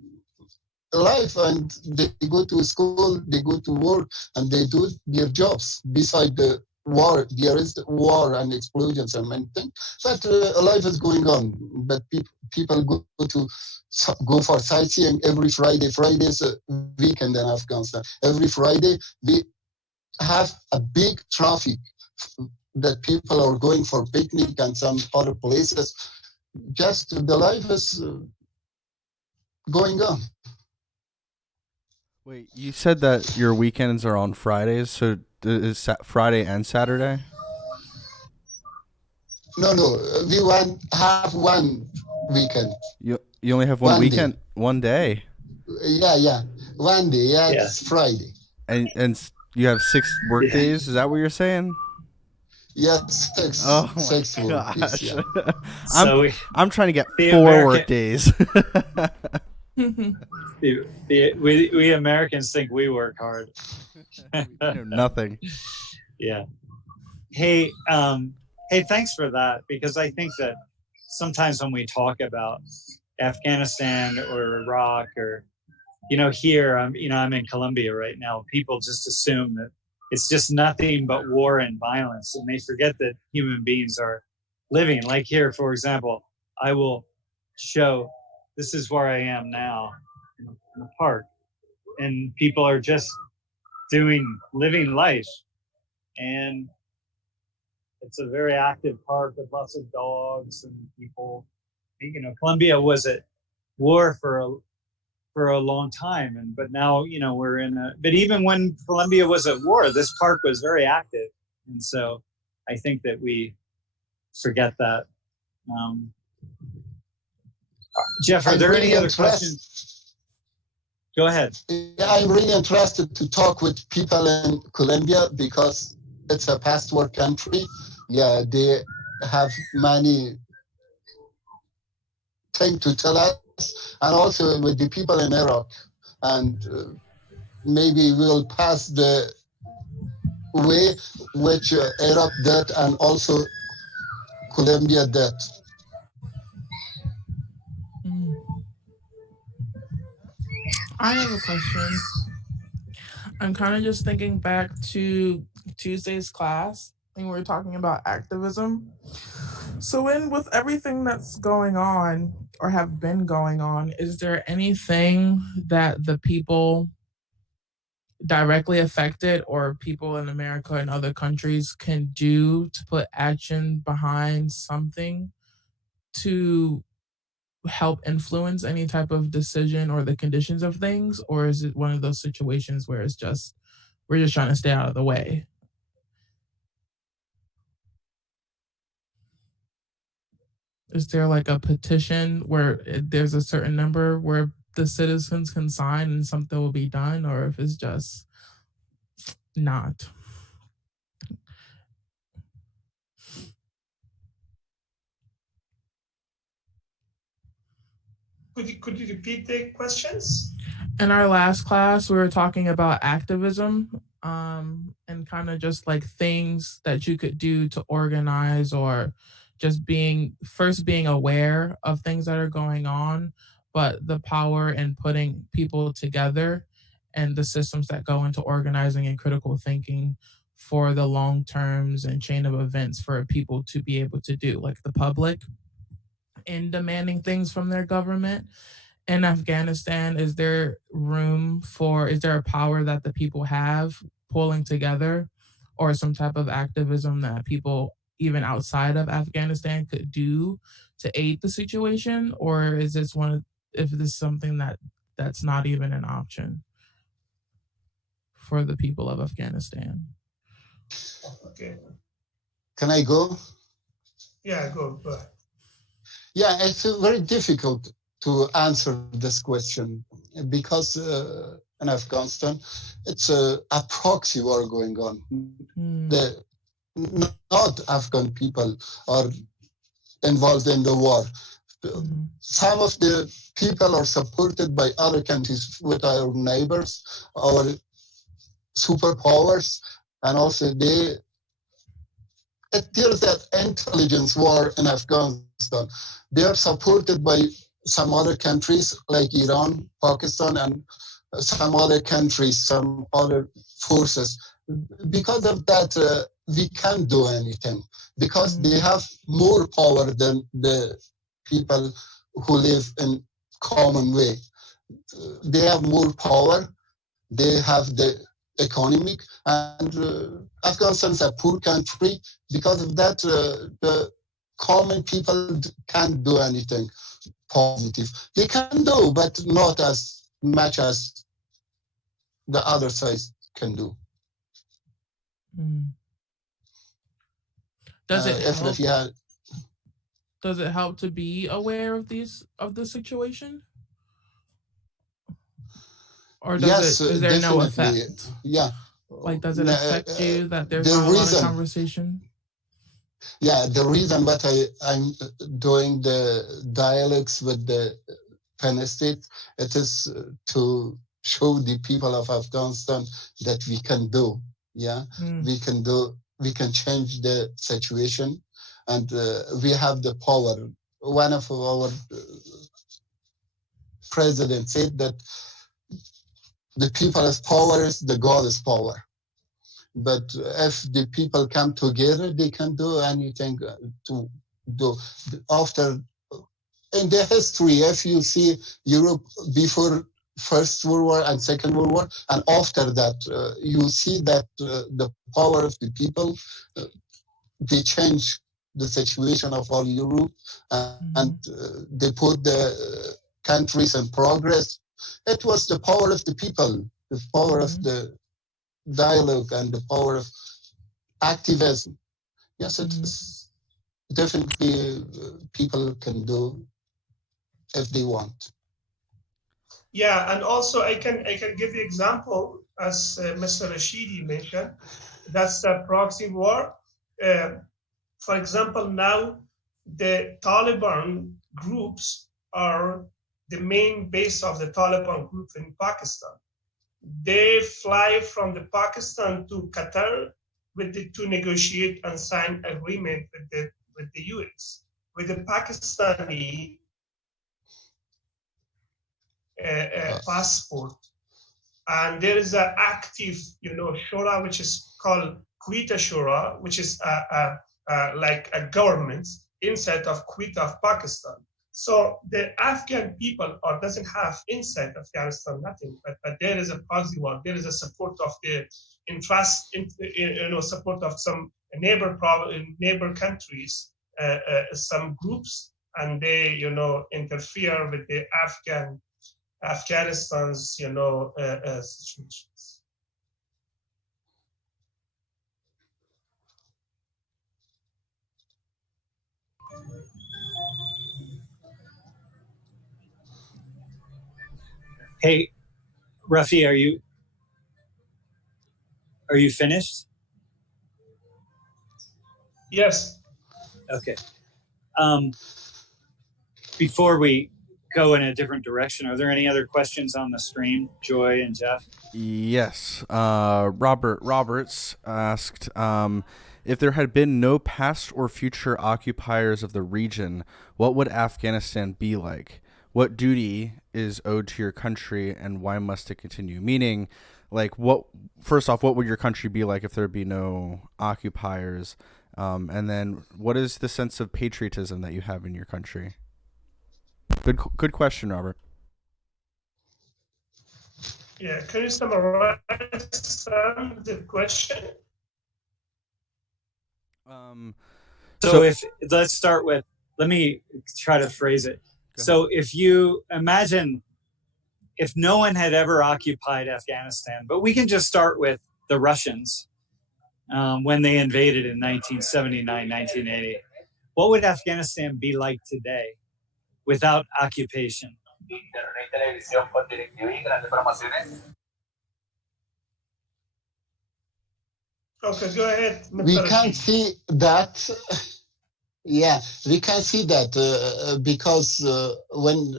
life, and they go to school, they go to work, and they do their jobs. Beside the war, there is war and explosions and many things, but life is going on. But people go for sightseeing every Friday. Friday is a weekend in Afghanistan. Every Friday we have a big traffic that people are going for picnic and some other places. Just the life is going on. Wait, you said that your weekends are on Fridays, so is Friday and Saturday? No, we have one weekend. You only have one weekend, day. One day. Yeah, 1 day. Yeah, it's Friday. And you have 6 work days. Is that what you're saying? Yes, six. Oh my 6 gosh! Work days, yeah. I'm trying to get 4 work days. we Americans think we work hard. We do nothing. Yeah. Hey, Hey, thanks for that, because I think that sometimes when we talk about Afghanistan or Iraq or, here, I'm in Colombia right now, people just assume that it's just nothing but war and violence, and they forget that human beings are living. Like here, for example, I will show, this is where I am now in the park, and people are just living life. And it's a very active park with lots of dogs and people. Colombia was at war for a long time, but now we're in a. But even when Colombia was at war, this park was very active, and so I think that we forget that. Jeff, are there any other questions? Go ahead. Yeah, I'm really interested to talk with people in Colombia because it's a past war country. Yeah, they have many things to tell us, and also with the people in Iraq. And maybe we'll pass the way which Iraq did and also Colombia did. I have a question. I'm kind of just thinking back to Tuesday's class and we were talking about activism. So, with everything that's going on or have been going on, is there anything that the people directly affected or people in America and other countries can do to put action behind something to help influence any type of decision or the conditions of things? Or is it one of those situations where it's just, we're just trying to stay out of the way? Is there like a petition where there's a certain number where the citizens can sign and something will be done, or if it's just not? Could you repeat the questions? In our last class, we were talking about activism, and kind of just like things that you could do to organize, or just being aware of things that are going on, but the power in putting people together and the systems that go into organizing and critical thinking for the long terms and chain of events for people to be able to do, like the public in demanding things from their government. In Afghanistan, is there a power that the people have pulling together, or some type of activism that people even outside of Afghanistan could do to aid the situation? Or is this if this is something that's not even an option for the people of Afghanistan? Okay. Can I go? Yeah, go ahead. Yeah, it's very difficult to answer this question because in Afghanistan, it's a proxy war going on. Not Afghan people are involved in the war. Some of the people are supported by other countries with our neighbors, our superpowers, and also there is that intelligence war in Afghanistan. They are supported by some other countries like Iran, Pakistan, and some other countries, some other forces. Because of that, we can't do anything because they have more power than the people who live in common way. They have more power. They have the economic, and Afghanistan is a poor country. Because of that, the common people can't do anything positive. They can do, but not as much as the other side can do. Does it help? Does it help to be aware of the situation? Or yes, is there definitely. No effect? Yeah. Like, does it affect you that there's not a lot of conversation? Yeah, the reason that I'm doing the dialogues with the Penn State, it is to show the people of Afghanistan that we can do. Yeah, we can do. We can change the situation. and we have the power. One of our presidents said that the people's power is the God's power. But if the people come together, they can do anything to do. After, in the history, if you see Europe before First World War and Second World War, and after that, you see that the power of the people, they change the situation of all Europe, and they put the countries in progress. It was the power of the people, the power of the dialogue, and the power of activism. Yes, it's definitely people can do if they want. Yeah, and also I can give the example, as Mr. Rashidi mentioned, that's the proxy war. For example, now the Taliban groups are the main base of the Taliban group in Pakistan. They fly from the Pakistan to Qatar to negotiate and sign agreement with the US, with the Pakistani passport. And there is an active, shura, which is called Quetta Shura, which is like a government inside of Quetta of Pakistan. So the Afghan people doesn't have inside Afghanistan nothing, but there is a proxy war. There is a support of the support of some neighbor countries, some groups, and they interfere with the Afghanistan's situations. Hey, Rafi, are you finished? Yes. Okay. Before we go in a different direction, are there any other questions on the stream, Joy and Jeff? Yes. Robert Roberts asked, if there had been no past or future occupiers of the region, what would Afghanistan be like? What duty is owed to your country, and why must it continue? Meaning, like, first off, what would your country be like if there be no occupiers? And then what is the sense of patriotism that you have in your country? Good question, Robert. Yeah, can you summarize the question? Let's start with, let me try to phrase it. So if you imagine if no one had ever occupied Afghanistan, but we can just start with the Russians when they invaded in 1979, 1980, what would Afghanistan be like today without occupation? Okay, go ahead. We can see that. Yeah, we can see that because when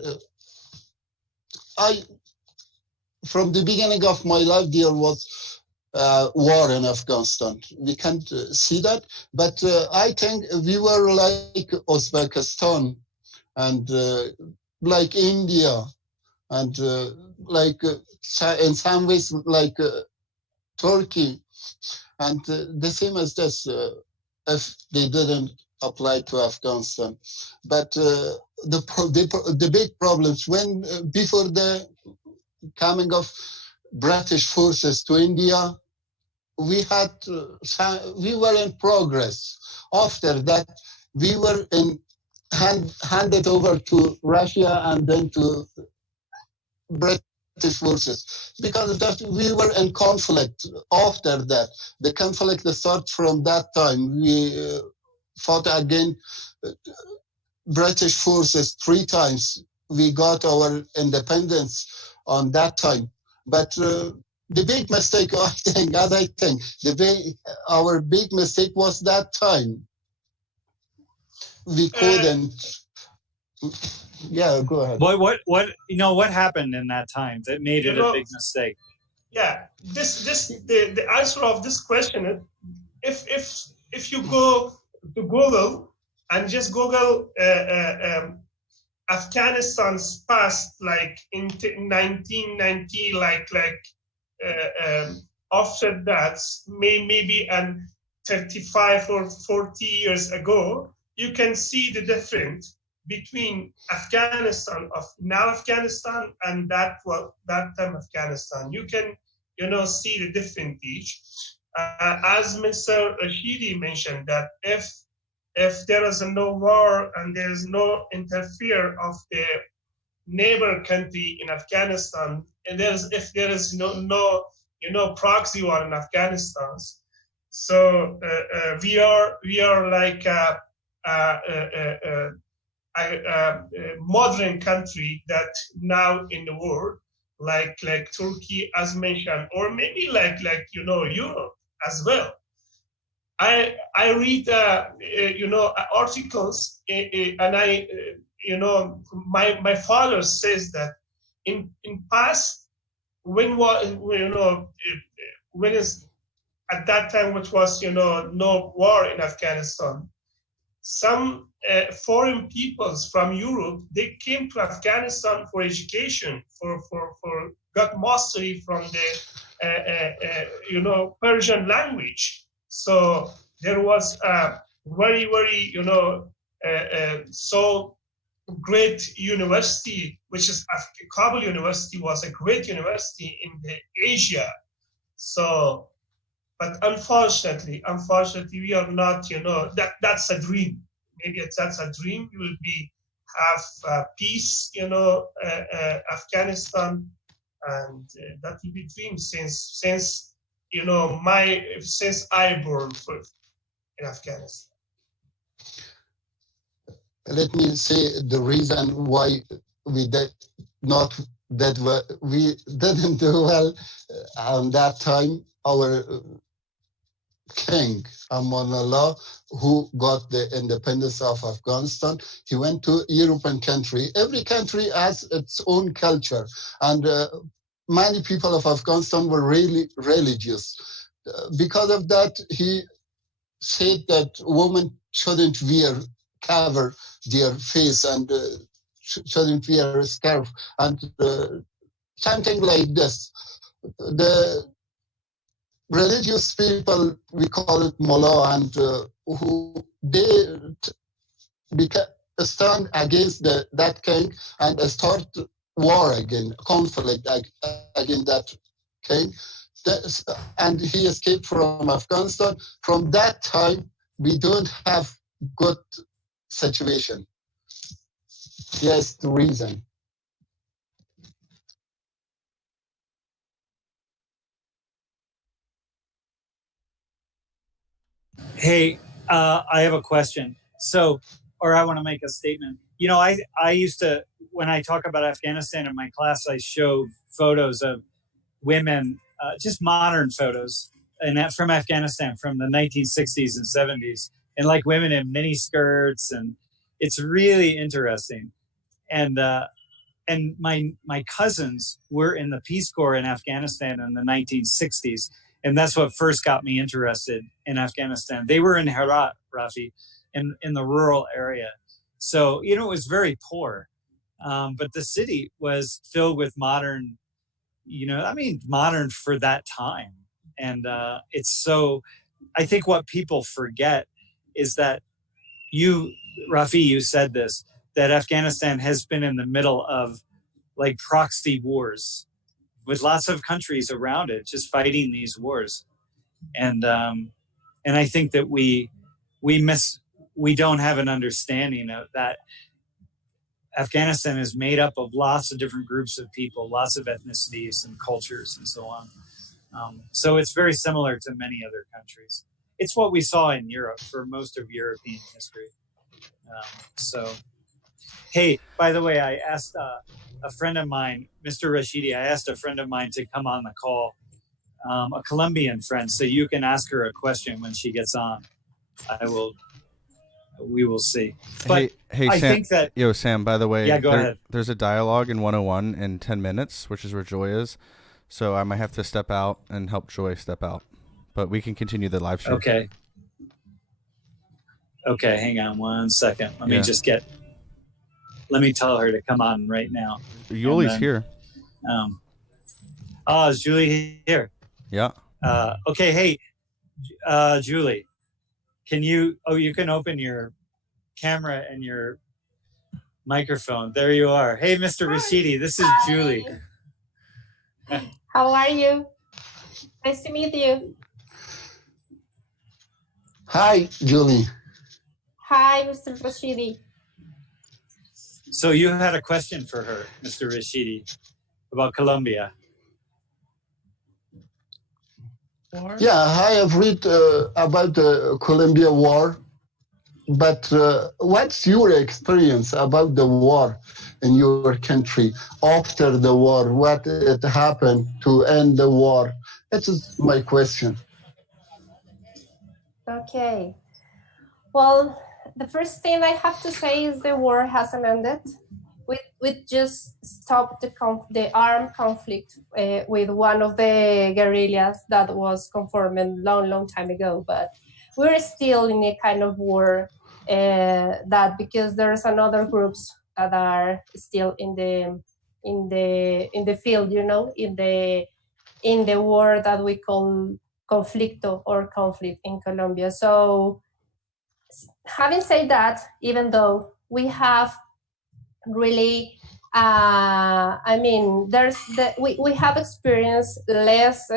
from the beginning of my life, there was war in Afghanistan. We can't see that, but I think we were like Uzbekistan and like India and like in some ways like Turkey, and the same as this if they didn't apply to Afghanistan. But the big problems when before the coming of British forces to India, we were in progress. After that, we were handed over to Russia and then to British forces, because of that we were in conflict. After that, the conflict started from that time. We fought against British forces 3 times. We got our independence on that time. But the big mistake, I think, our big mistake was that time. We couldn't. Yeah, go ahead. What happened in that time that made it a big mistake? Yeah, the answer of this question is, if you go to Google and just Google Afghanistan's past, like in 1990, after that, maybe 35 or 40 years ago, you can see the difference between Afghanistan of now Afghanistan and that time Afghanistan. You can see the difference. As Mr. Rashidi mentioned, that if there is no war and there is no interfere of the neighbor country in Afghanistan, and if there is no proxy war in Afghanistan, so we are like a modern country that now in the world, like Turkey as mentioned, or maybe like Europe as well. I read articles, and I my father says that in past when is at that time, which was no war in Afghanistan, some foreign peoples from Europe, they came to Afghanistan for education, for got mastery from the Persian language. So there was a very so great university, which is Kabul University, was a great university in the Asia. So, but unfortunately, we are not. That's a dream. Maybe that's a dream. We will have peace. Afghanistan, and that will be dream since I born in Afghanistan. Let me say the reason why we didn't do well on that time. Our king, Amanullah, who got the independence of Afghanistan, he went to European country. Every country has its own culture, and many people of Afghanistan were really religious. Because of that, he said that women shouldn't cover their face and shouldn't wear a scarf and something like this. The religious people, we call it mullah, and who they stand against that king and start war again, conflict against that king. And he escaped from Afghanistan. From that time, we don't have good situation. Yes, the reason. Hey, I have a question. I want to make a statement. I used to, when I talk about Afghanistan in my class, I show photos of women, just modern photos, and that from Afghanistan from the 1960s and 70s, and like women in mini skirts, and it's really interesting. And my cousins were in the Peace Corps in Afghanistan in the 1960s, and that's what first got me interested in Afghanistan. They were in Herat, Rafi, in the rural area. So, it was very poor, but the city was filled with modern, modern for that time. And it's so, I think what people forget is that Rafi, you said this, that Afghanistan has been in the middle of like proxy wars with lots of countries around it, just fighting these wars. And I think that we don't have an understanding of that. Afghanistan is made up of lots of different groups of people, lots of ethnicities and cultures and so on. So it's very similar to many other countries. It's what we saw in Europe for most of European history. Hey, by the way, I asked a friend of mine, Mr. Rashidi, I asked a friend of mine to come on the call, a Colombian friend, so you can ask her a question when she gets on. We will see. But hey, I Sam, think that... Yo, Sam, by the way, yeah, go ahead. There's a dialogue in 101 in 10 minutes, which is where Joy is. So I might have to step out and help Joy step out. But we can continue the live stream. Okay, hang on 1 second. Let me tell her to come on right now. Yuli's here. Is Julie here? Yeah. Okay, hey, Julie, you can open your camera and your microphone. There you are. Hey, Mr. Rashidi, this is Julie. How are you? Nice to meet you. Hi, Julie. Hi, Mr. Rashidi. So you had a question for her, Mr. Rashidi, about Colombia. Yeah, I have read about the Colombia War, but what's your experience about the war in your country after the war? What it happened to end the war? That is my question. Okay. Well, the first thing I have to say is the war hasn't ended. We just stopped the armed conflict with one of the guerrillas that was conformed long time ago, but we're still in a kind of war that because there's another groups that are still in the field, in the war that we call conflicto or conflict in Colombia. So having said that, even though we have really we have experienced less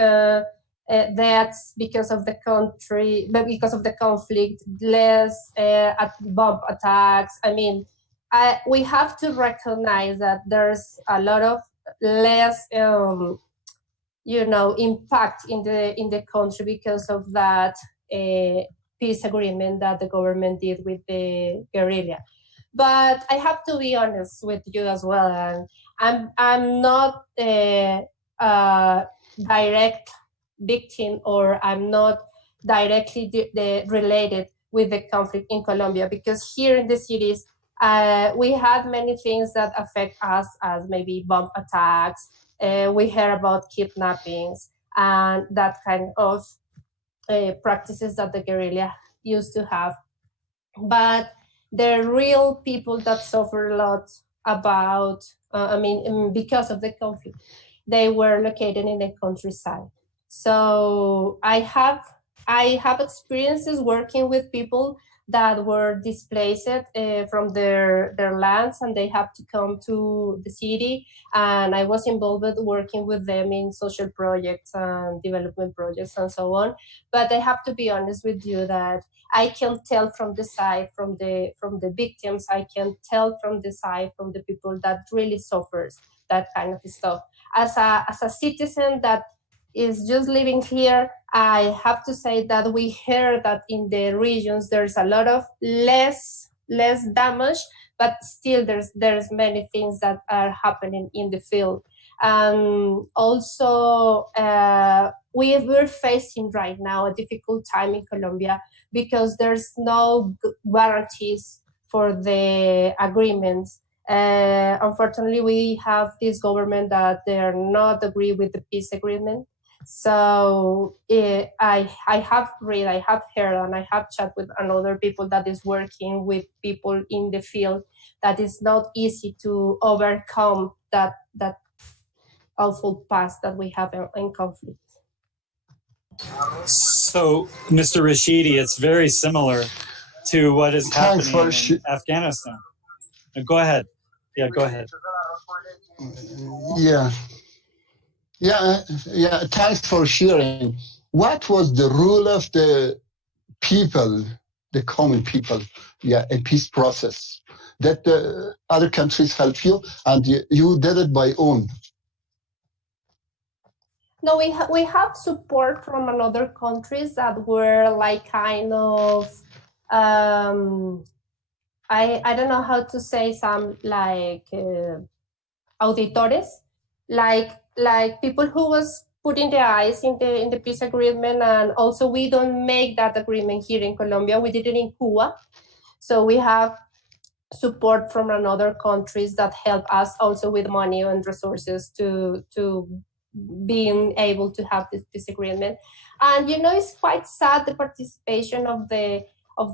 deaths because of the country, but because of the conflict, less bomb attacks. We have to recognize that there's a lot of less impact in the country because of that peace agreement that the government did with the guerrilla. But I have to be honest with you as well, and I'm not a direct victim, or I'm not directly related with the conflict in Colombia, because here in the cities we have many things that affect us, as maybe bomb attacks. We hear about kidnappings and that kind of practices that the guerrilla used to have. But the real people that suffer a lot about, because of the conflict, they were located in the countryside. So I have experiences working with people that were displaced from their lands, and they have to come to the city. And I was involved working with them in social projects and development projects and so on. But I have to be honest with you that I can tell from the side, from the victims, I can tell from the side, from the people that really suffers that kind of stuff. As a citizen that is just living here, I have to say that we hear that in the regions there's a lot of less damage, but still there's many things that are happening in the field. Also, we're facing right now a difficult time in Colombia because there's no guarantees for the agreements. Unfortunately, we have this government that they are not agree with the peace agreement. So I have read, I have heard, and I have chat with another people that is working with people in the field, that is not easy to overcome that awful past that we have in conflict. So, Mr. Rashidi, it's very similar to what is happening in Afghanistan. Go ahead. Yeah, go ahead. Yeah, thanks for sharing. What was the role of the people, the common people, in peace process? That other countries help you, and you did it by own? No, we have support from another countries that were like kind of, I don't know how to say, some like auditores, like people who was putting their eyes in the peace agreement. And also we don't make that agreement here in Colombia. We did it in Cuba. So we have support from another countries that help us also with money and resources to being able to have this agreement. And it's quite sad, the participation of the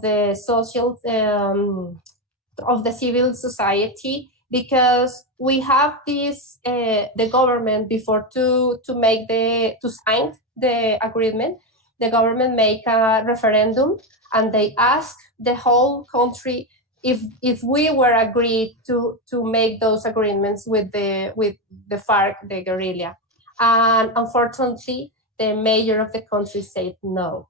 the social of the civil society, because we have this the government before to sign the agreement. The government make a referendum and they ask the whole country if we were agreed to make those agreements with the FARC, the guerrilla. And unfortunately, the mayor of the country said no.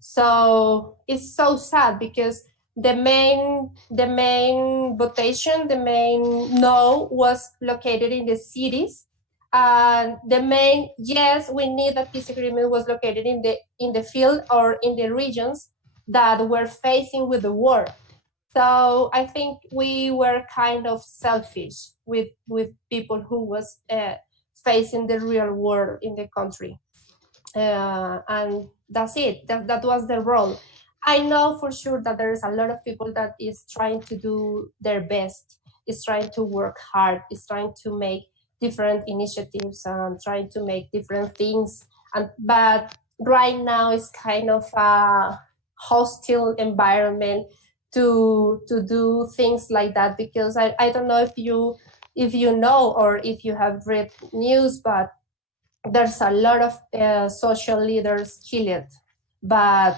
So it's so sad because the main votation, the main no was located in the cities, and the main yes, we need a peace agreement was located in the field or in the regions that were facing with the war. So I think we were kind of selfish with people who was facing the real war in the country. And that's it. That was the role. I know for sure that there's a lot of people that is trying to do their best, is trying to work hard, is trying to make different initiatives and trying to make different things. But right now it's kind of a hostile environment to do things like that, because I don't know if you know or if you have read news, but there's a lot of social leaders killed, but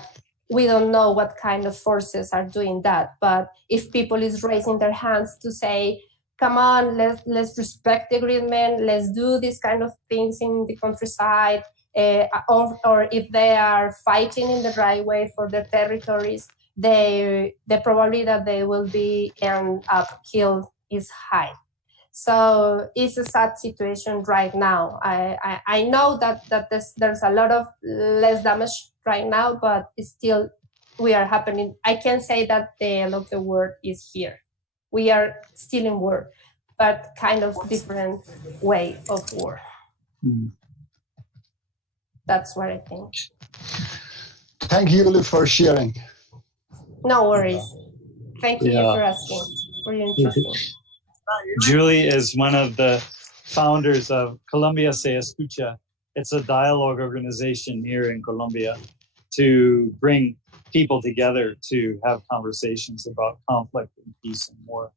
we don't know what kind of forces are doing that. But if people is raising their hands to say, come on, let's respect the agreement, let's do these kind of things in the countryside, or if they are fighting in the right way for their territories, the probability that they will be end up killed is high. So it's a sad situation right now. I know that there's a lot of less damage right now, but it's still, we are happening. I can say that the end of the world is here. We are still in war, but kind of different way of war. That's what I think. Thank you for sharing. No worries. Thank you for asking. Very interesting. Julie is one of the founders of Colombia Se Escucha. It's a dialogue organization here in Colombia to bring people together to have conversations about conflict and peace and war.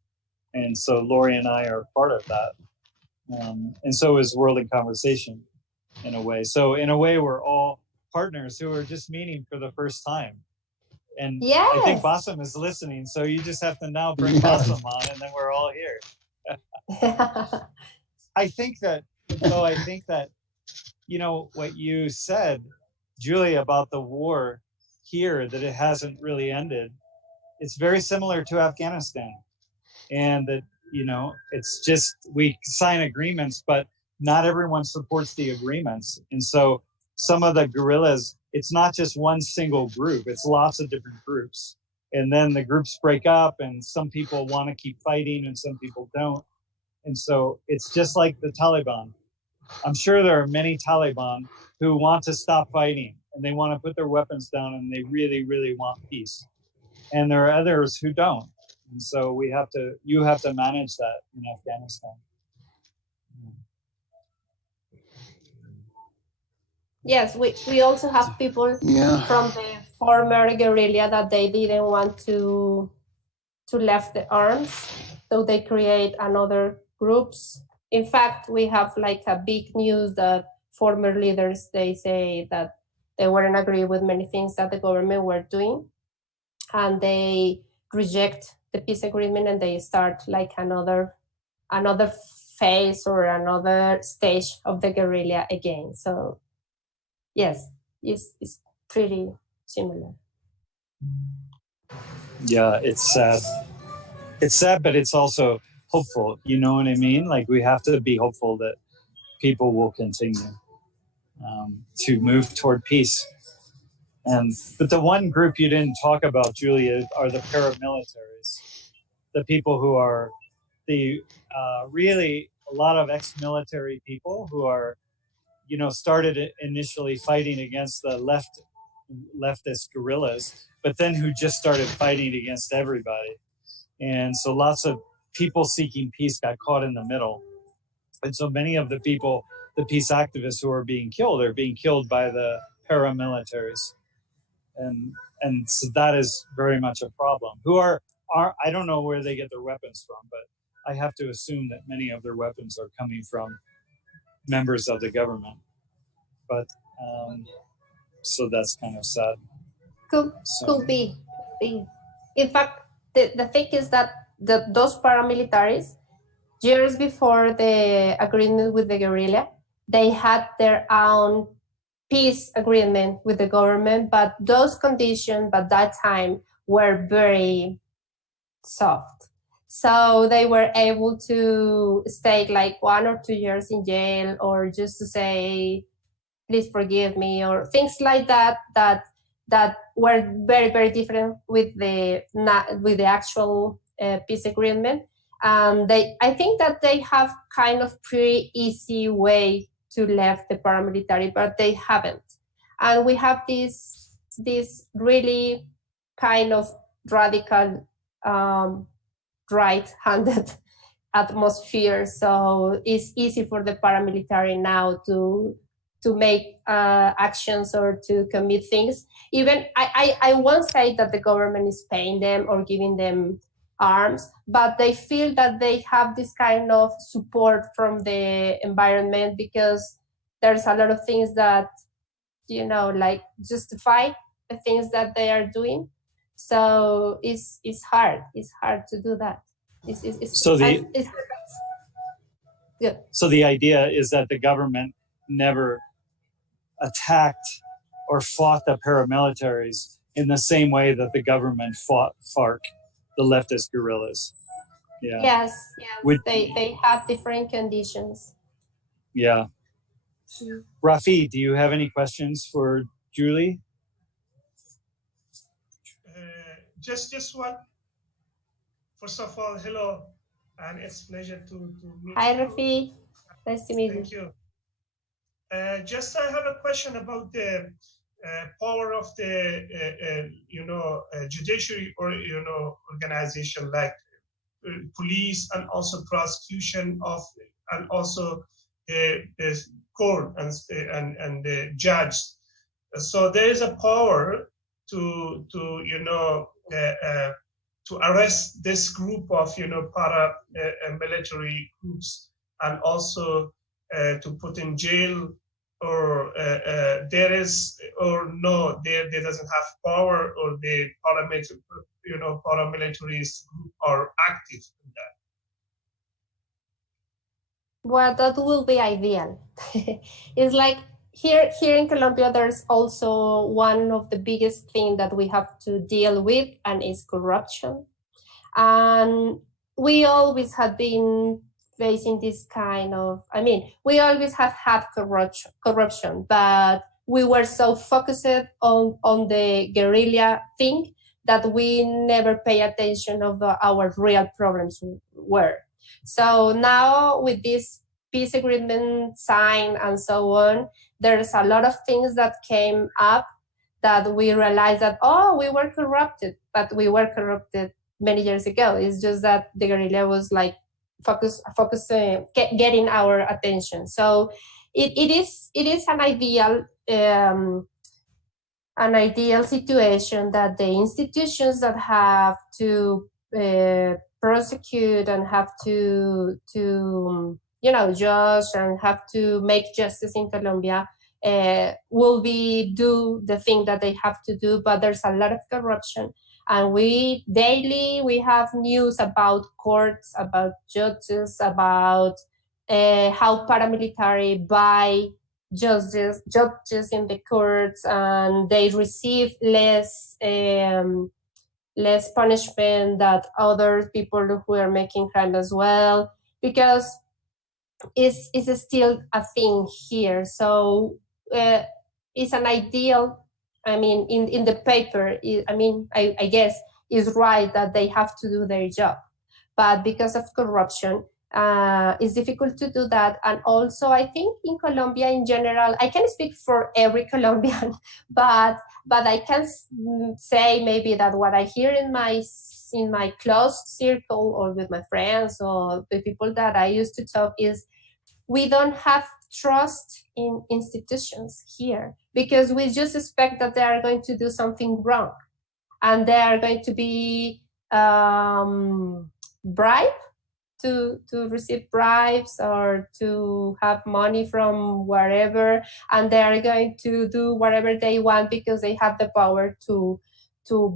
And so Lori and I are part of that. And so is World in Conversation in a way. So in a way, we're all partners who are just meeting for the first time. And yes. I think Bassem is listening, so you just have to now bring Bassem on, and then we're all here. I think that, you know, what you said, Julie, about the war here, that it hasn't really ended, it's very similar to Afghanistan. And that, you know, it's just, we sign agreements, but not everyone supports the agreements. And so some of the guerrillas, it's not just one single group, it's lots of different groups. And then the groups break up and some people want to keep fighting and some people don't. And so it's just like the Taliban. I'm sure there are many Taliban who want to stop fighting and they want to put their weapons down and they really, really want peace. And there are others who don't. And so you have to manage that in Afghanistan. Yes, we also have people from the former guerrilla that they didn't want to left the arms, so they create another groups. In fact, we have like a big news that former leaders, they say that they weren't agree with many things that the government were doing, and they reject the peace agreement and they start like another phase or another stage of the guerrilla again. So yes, it's pretty similar. Yeah, it's sad. It's sad, but it's also hopeful. You know what I mean? Like, we have to be hopeful that people will continue to move toward peace. But the one group you didn't talk about, Julia, are the paramilitaries, the people who are really a lot of ex-military people who are, you know, started initially fighting against the leftist guerrillas, but then who just started fighting against everybody. And so lots of people seeking peace got caught in the middle. And so many of the people, the peace activists who are being killed by the paramilitaries. and so that is very much a problem. Who are I don't know where they get their weapons from, but I have to assume that many of their weapons are coming from members of the government. But so that's kind of sad. Could be. In fact, the thing is that those paramilitaries, years before the agreement with the guerrilla, they had their own peace agreement with the government, but those conditions at that time were very soft. So they were able to stay like 1 or 2 years in jail, or just to say, please forgive me, or things like that were very, very different with the actual peace agreement. I think that they have kind of pretty easy way to left the paramilitary, but they haven't. And we have this really kind of radical right-handed atmosphere. So it's easy for the paramilitary now to make actions or to commit things. Even I won't say that the government is paying them or giving them arms, but they feel that they have this kind of support from the environment, because there's a lot of things that, like justify the things that they are doing. So it's hard. It's hard to do that. So the idea is that the government never attacked or fought the paramilitaries in the same way that the government fought FARC, the leftist guerrillas. Yeah. Yes. They have different conditions. Yeah. Rafi, do you have any questions for Julie? Just one. First of all, hello, and it's a pleasure to meet Hi, you. Rafi. Nice to meet you. Thank you. Just I have a question about the power of the judiciary or organization like police, and also prosecution of, and also the court and the judge. So there is a power to arrest this group of paramilitary groups, and also to put in jail, or there doesn't have power, or the paramilitaries group are active in that. Well, that will be ideal. It's like here in Colombia, there's also one of the biggest things that we have to deal with, and is corruption. And we always have been facing this kind of, we always have had corruption, but we were so focused on the guerrilla thing that we never pay attention of our real problems were. So now with this peace agreement signed and so on, there's a lot of things that came up that we realized that, we were corrupted, but we were corrupted many years ago. It's just that the guerrilla was like focusing, getting our attention. So it is an ideal situation that the institutions that have to prosecute and have to judge and have to make justice in Colombia will do the thing that they have to do, but there's a lot of corruption. And we have news about courts, about judges, about how paramilitary buy judges in the courts, and they receive less punishment than other people who are making crime as well, because it's still a thing here. So it's an ideal. In the paper, I guess it's right that they have to do their job, but because of corruption, it's difficult to do that. And also, I think in Colombia in general, I can't speak for every Colombian, but I can say maybe that what I hear in my close circle, or with my friends, or the people that I used to talk, is we don't have trust in institutions here, because we just expect that they are going to do something wrong, and they are going to be bribed to receive bribes or to have money from wherever, and they are going to do whatever they want because they have the power to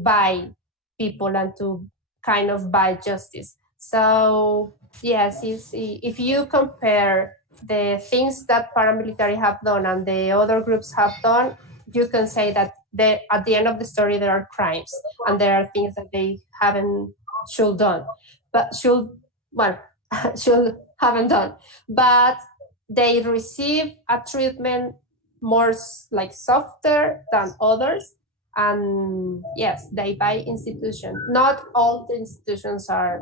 buy people and to kind of buy justice. So yes, if you compare the things that paramilitary have done and the other groups have done, you can say that at the end of the story there are crimes and there are things that they should haven't done, but they receive a treatment more like softer than others. And yes, they buy institutions. Not all the institutions are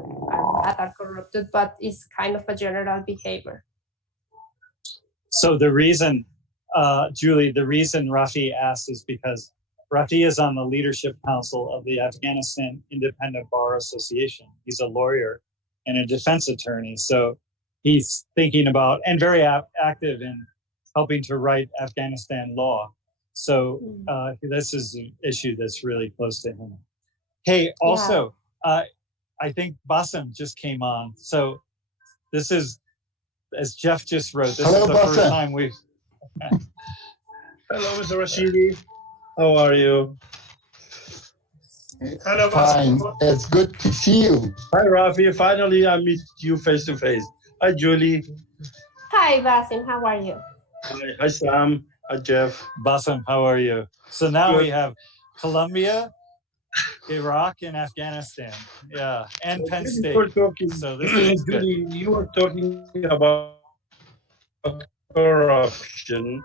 bad, are corrupted, but it's kind of a general behavior. So the reason, Julie, the reason Rafi asked is because Rafi is on the leadership council of the Afghanistan Independent Bar Association. He's a lawyer and a defense attorney. So he's thinking about and very active in helping to write Afghanistan law. So this is an issue that's really close to him. Hey, also, I think Bassem just came on. So this is, as Jeff just wrote, this is the first time we've... Hello, Mr. Rashidi. How are you? Hello, Fine. Bassem. It's good to see you. Hi, Rafi. Finally, I meet you face to face. Hi, Julie. Hi, Bassem. How are you? Hi, Sam. Hi, Jeff. Bassem, how are you? So now Good. we have Colombia, Iraq, and Afghanistan. Yeah, and Penn State. So this is good. Julie, you were talking about corruption.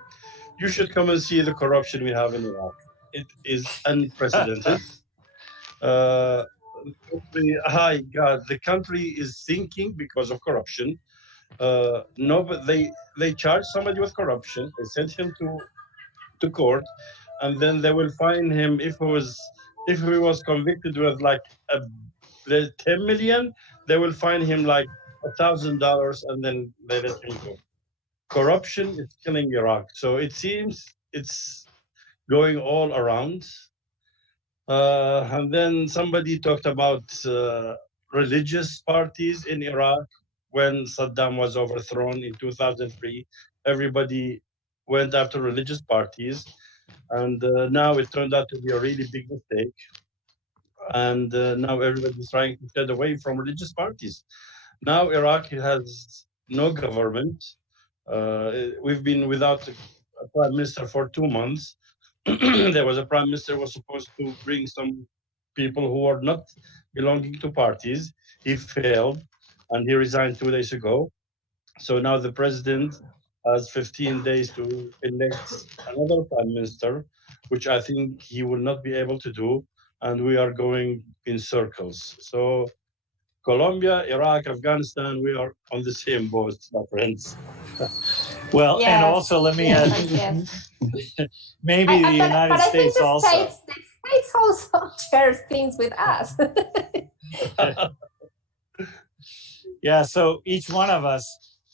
You should come and see the corruption we have in Iraq. It is unprecedented. Hi, God, the country is sinking because of corruption. No, but they charge somebody with corruption. They send him to court, and then they will fine him if he was convicted with like the 10 million. They will fine him like $1,000, and then they let him go. Corruption is killing Iraq, so it seems it's going all around. And then somebody talked about religious parties in Iraq. When Saddam was overthrown in 2003, everybody went after religious parties, and now it turned out to be a really big mistake. And now everybody's trying to stay away from religious parties. Now Iraq has no government. We've been without a prime minister for 2 months. There was a prime minister who was supposed to bring some people who are not belonging to parties. He failed, and he resigned 2 days ago. So now the president has 15 days to elect another prime minister, which I think he will not be able to do, and we are going in circles. So Colombia, Iraq, Afghanistan, we are on the same boat, my friends. Well, Yes. and also let me add, maybe the United States also. The States also shares things with us. Yeah, so each one of us,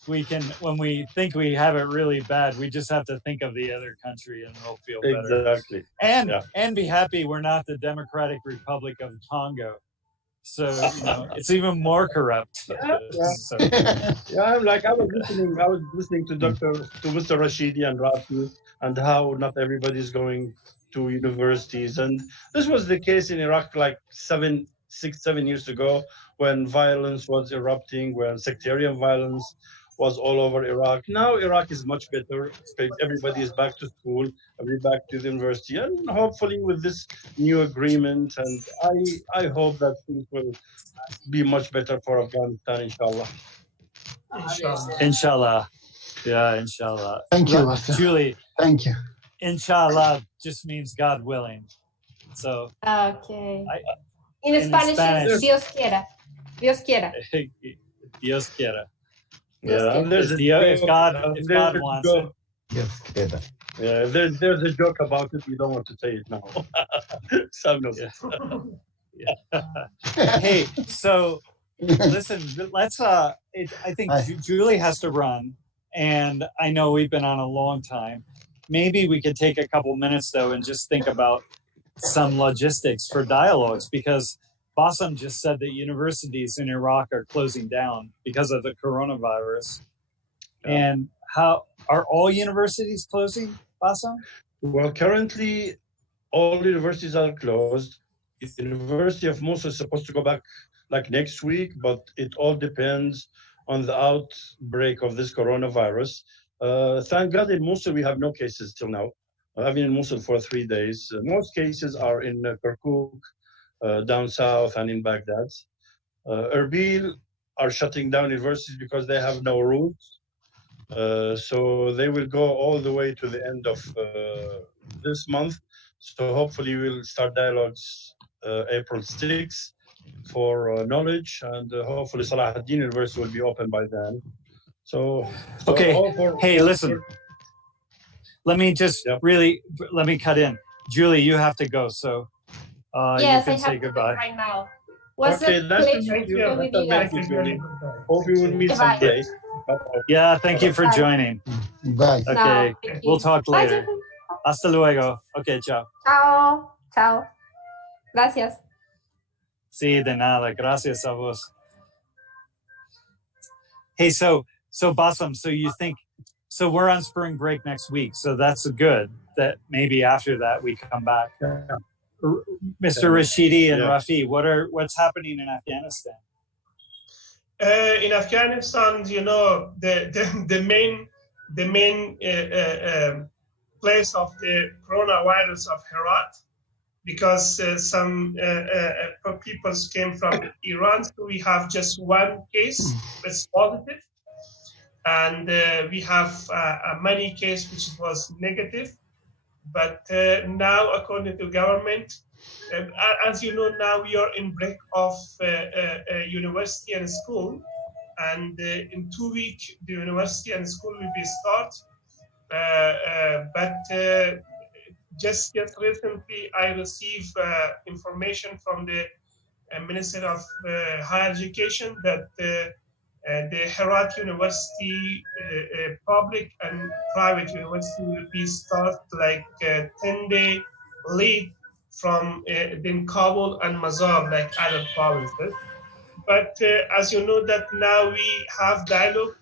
we can, when we think we have it really bad, we just have to think of the other country and we'll feel better. Exactly. And be happy we're not the Democratic Republic of Congo. So, it's even more corrupt. Yeah. So. I was listening to Mr. Rashidi and Rafi, and how not everybody is going to universities. And this was the case in Iraq like 7 years ago, when violence was erupting, when sectarian violence was all over Iraq. Now Iraq is much better. Everybody is back to school, everybody back to the university, and hopefully with this new agreement, and I hope that things will be much better for Afghanistan, inshallah. Inshallah. Yeah, inshallah. Thank you, Julie. Thank you. Inshallah just means God willing. So. Okay. In Spanish, it's Dios quiera. Dios quiera. Dios quiera. Yeah, and if God wants it. Yes, quiera. Yeah, there's a joke about it. We don't want to say it now. Sam knows. Hey, so listen, let's. I think Julie has to run, and I know we've been on a long time. Maybe we could take a couple minutes, though, and just think about some logistics for dialogues, because Bassam just said that universities in Iraq are closing down because of the coronavirus. And how are all universities closing, Bassam? Well, currently, all universities are closed. The University of Mosul is supposed to go back like next week, but it all depends on the outbreak of this coronavirus. Thank God in Mosul we have no cases till now. I've been in Mosul for 3 days. Most cases are in Kirkuk, down south, and in Baghdad. Erbil are shutting down universities because they have no routes. So they will go all the way to the end of this month. So hopefully we'll start dialogues April 6th for knowledge, and hopefully Salah ad-Din University will be open by then. So okay. Hey, listen. Let me just let me cut in. Julie, you have to go, so yes, you can I say have goodbye. right now. Was okay, it nice to pleasure meet you. to be with you guys? Hope we will meet someday. Yeah, thank you for joining. Bye. Okay, No, we'll talk Bye, later. Hasta luego. Okay, ciao. Ciao. Ciao. Gracias. Sí, de nada. Gracias a vos. Hey, so Bassam, so you think, so we're on spring break next week, so that's good that maybe after that we come back. Mr. Rashidi and Rafi, what's happening in Afghanistan? In Afghanistan, you know, the main place of the coronavirus of Herat, because some people came from Iran, so we have just one case that's positive, and we have many cases which was negative. But now, according to government, as you know, now we are in break of university and school, and in 2 weeks the university and school will be start. But just recently, I received information from the Minister of Higher Education that the Herat University, public and private university, will be start like 10-day lead from then Kabul and Mazar, like other provinces. But as you know that now we have dialogue,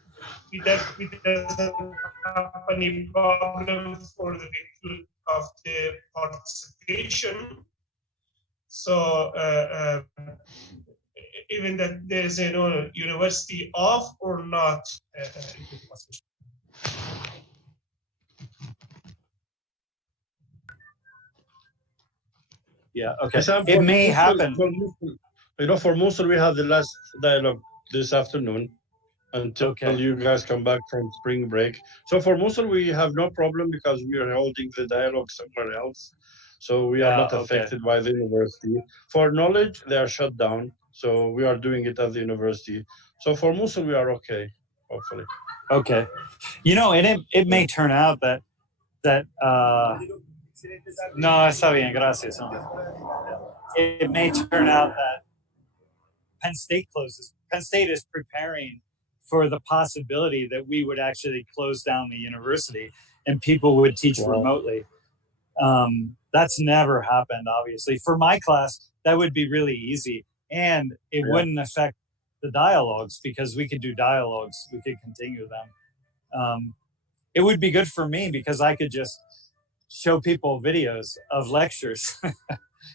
we doesn't have any problem for the recruit of the participation. So even that there's a university off or not, Yeah, okay. It may happen. For Mosul, we have the last dialogue this afternoon until you guys come back from spring break. So for Mosul, we have no problem because we are holding the dialogue somewhere else. So we are not affected by the university. For knowledge, they are shut down. So we are doing it at the university. So for Mosul, we are okay, hopefully. Okay. You know, and it may turn out that no, está bien, gracias. It may turn out that Penn State closes. Penn State is preparing for the possibility that we would actually close down the university and people would teach remotely. That's never happened, obviously. For my class, that would be really easy. And it wouldn't affect the dialogues because we could do dialogues. We could continue them. It would be good for me because I could just show people videos of lectures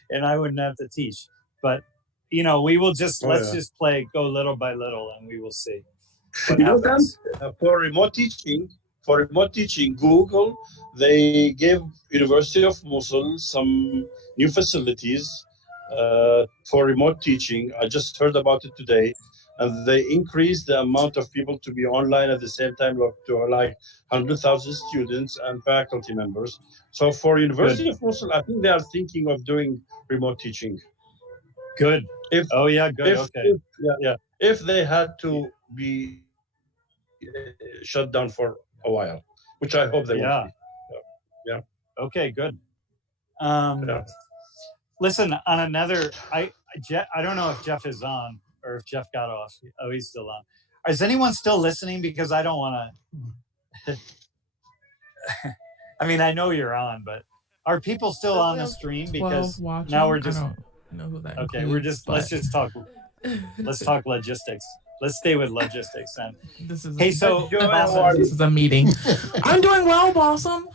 and I wouldn't have to teach. But, you know, we will just, let's just go little by little and we will see what happens. For remote teaching, Google, they gave University of Mosul some new facilities for remote teaching. I just heard about it today. And they increased the amount of people to be online at the same time to like 100,000 students and faculty members. So for University of Mosul, I think they are thinking of doing remote teaching. Good. If they had to be shut down for a while, which I hope they won't be. Yeah. Okay, good. Listen, on another, I don't know if Jeff is on or if Jeff got off. Oh, he's still on. Is anyone still listening? Because I don't want to I mean, I know you're on, but are people still on the stream? Because now we're just, I don't know who that okay, includes, we're just, but let's talk logistics. Let's stay with logistics then. this is Hey, so Blossom, this is a meeting. I'm doing well, Blossom.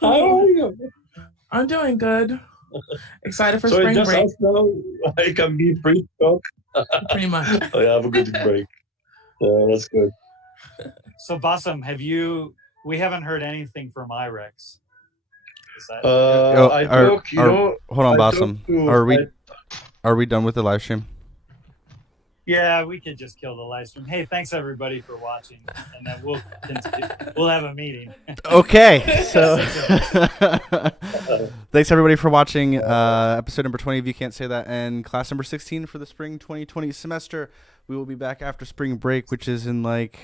How are you? I'm doing good. Excited for So spring just break. ask now, I can be free to talk. Pretty much. I have a good break. Yeah, that's good. So Bassam, we haven't heard anything from IREX. Is that I talk, hold on, I Bassam. talk to- Are we done with the live stream? yeah, we could just kill the live stream. Hey, thanks everybody for watching, and then we'll have a meeting. Okay, so thanks everybody for watching episode number 20 of You Can't Say That, and class number 16 for the spring 2020 semester. We will be back after spring break, which is in like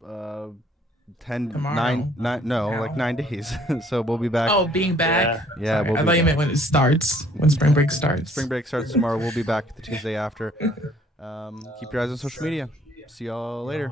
9 days. So we'll be back. Oh, being back. Yeah, Sorry, I thought you meant when it starts, when spring break starts. Spring break starts tomorrow. We'll be back the Tuesday after. Keep your eyes on social media. See y'all later.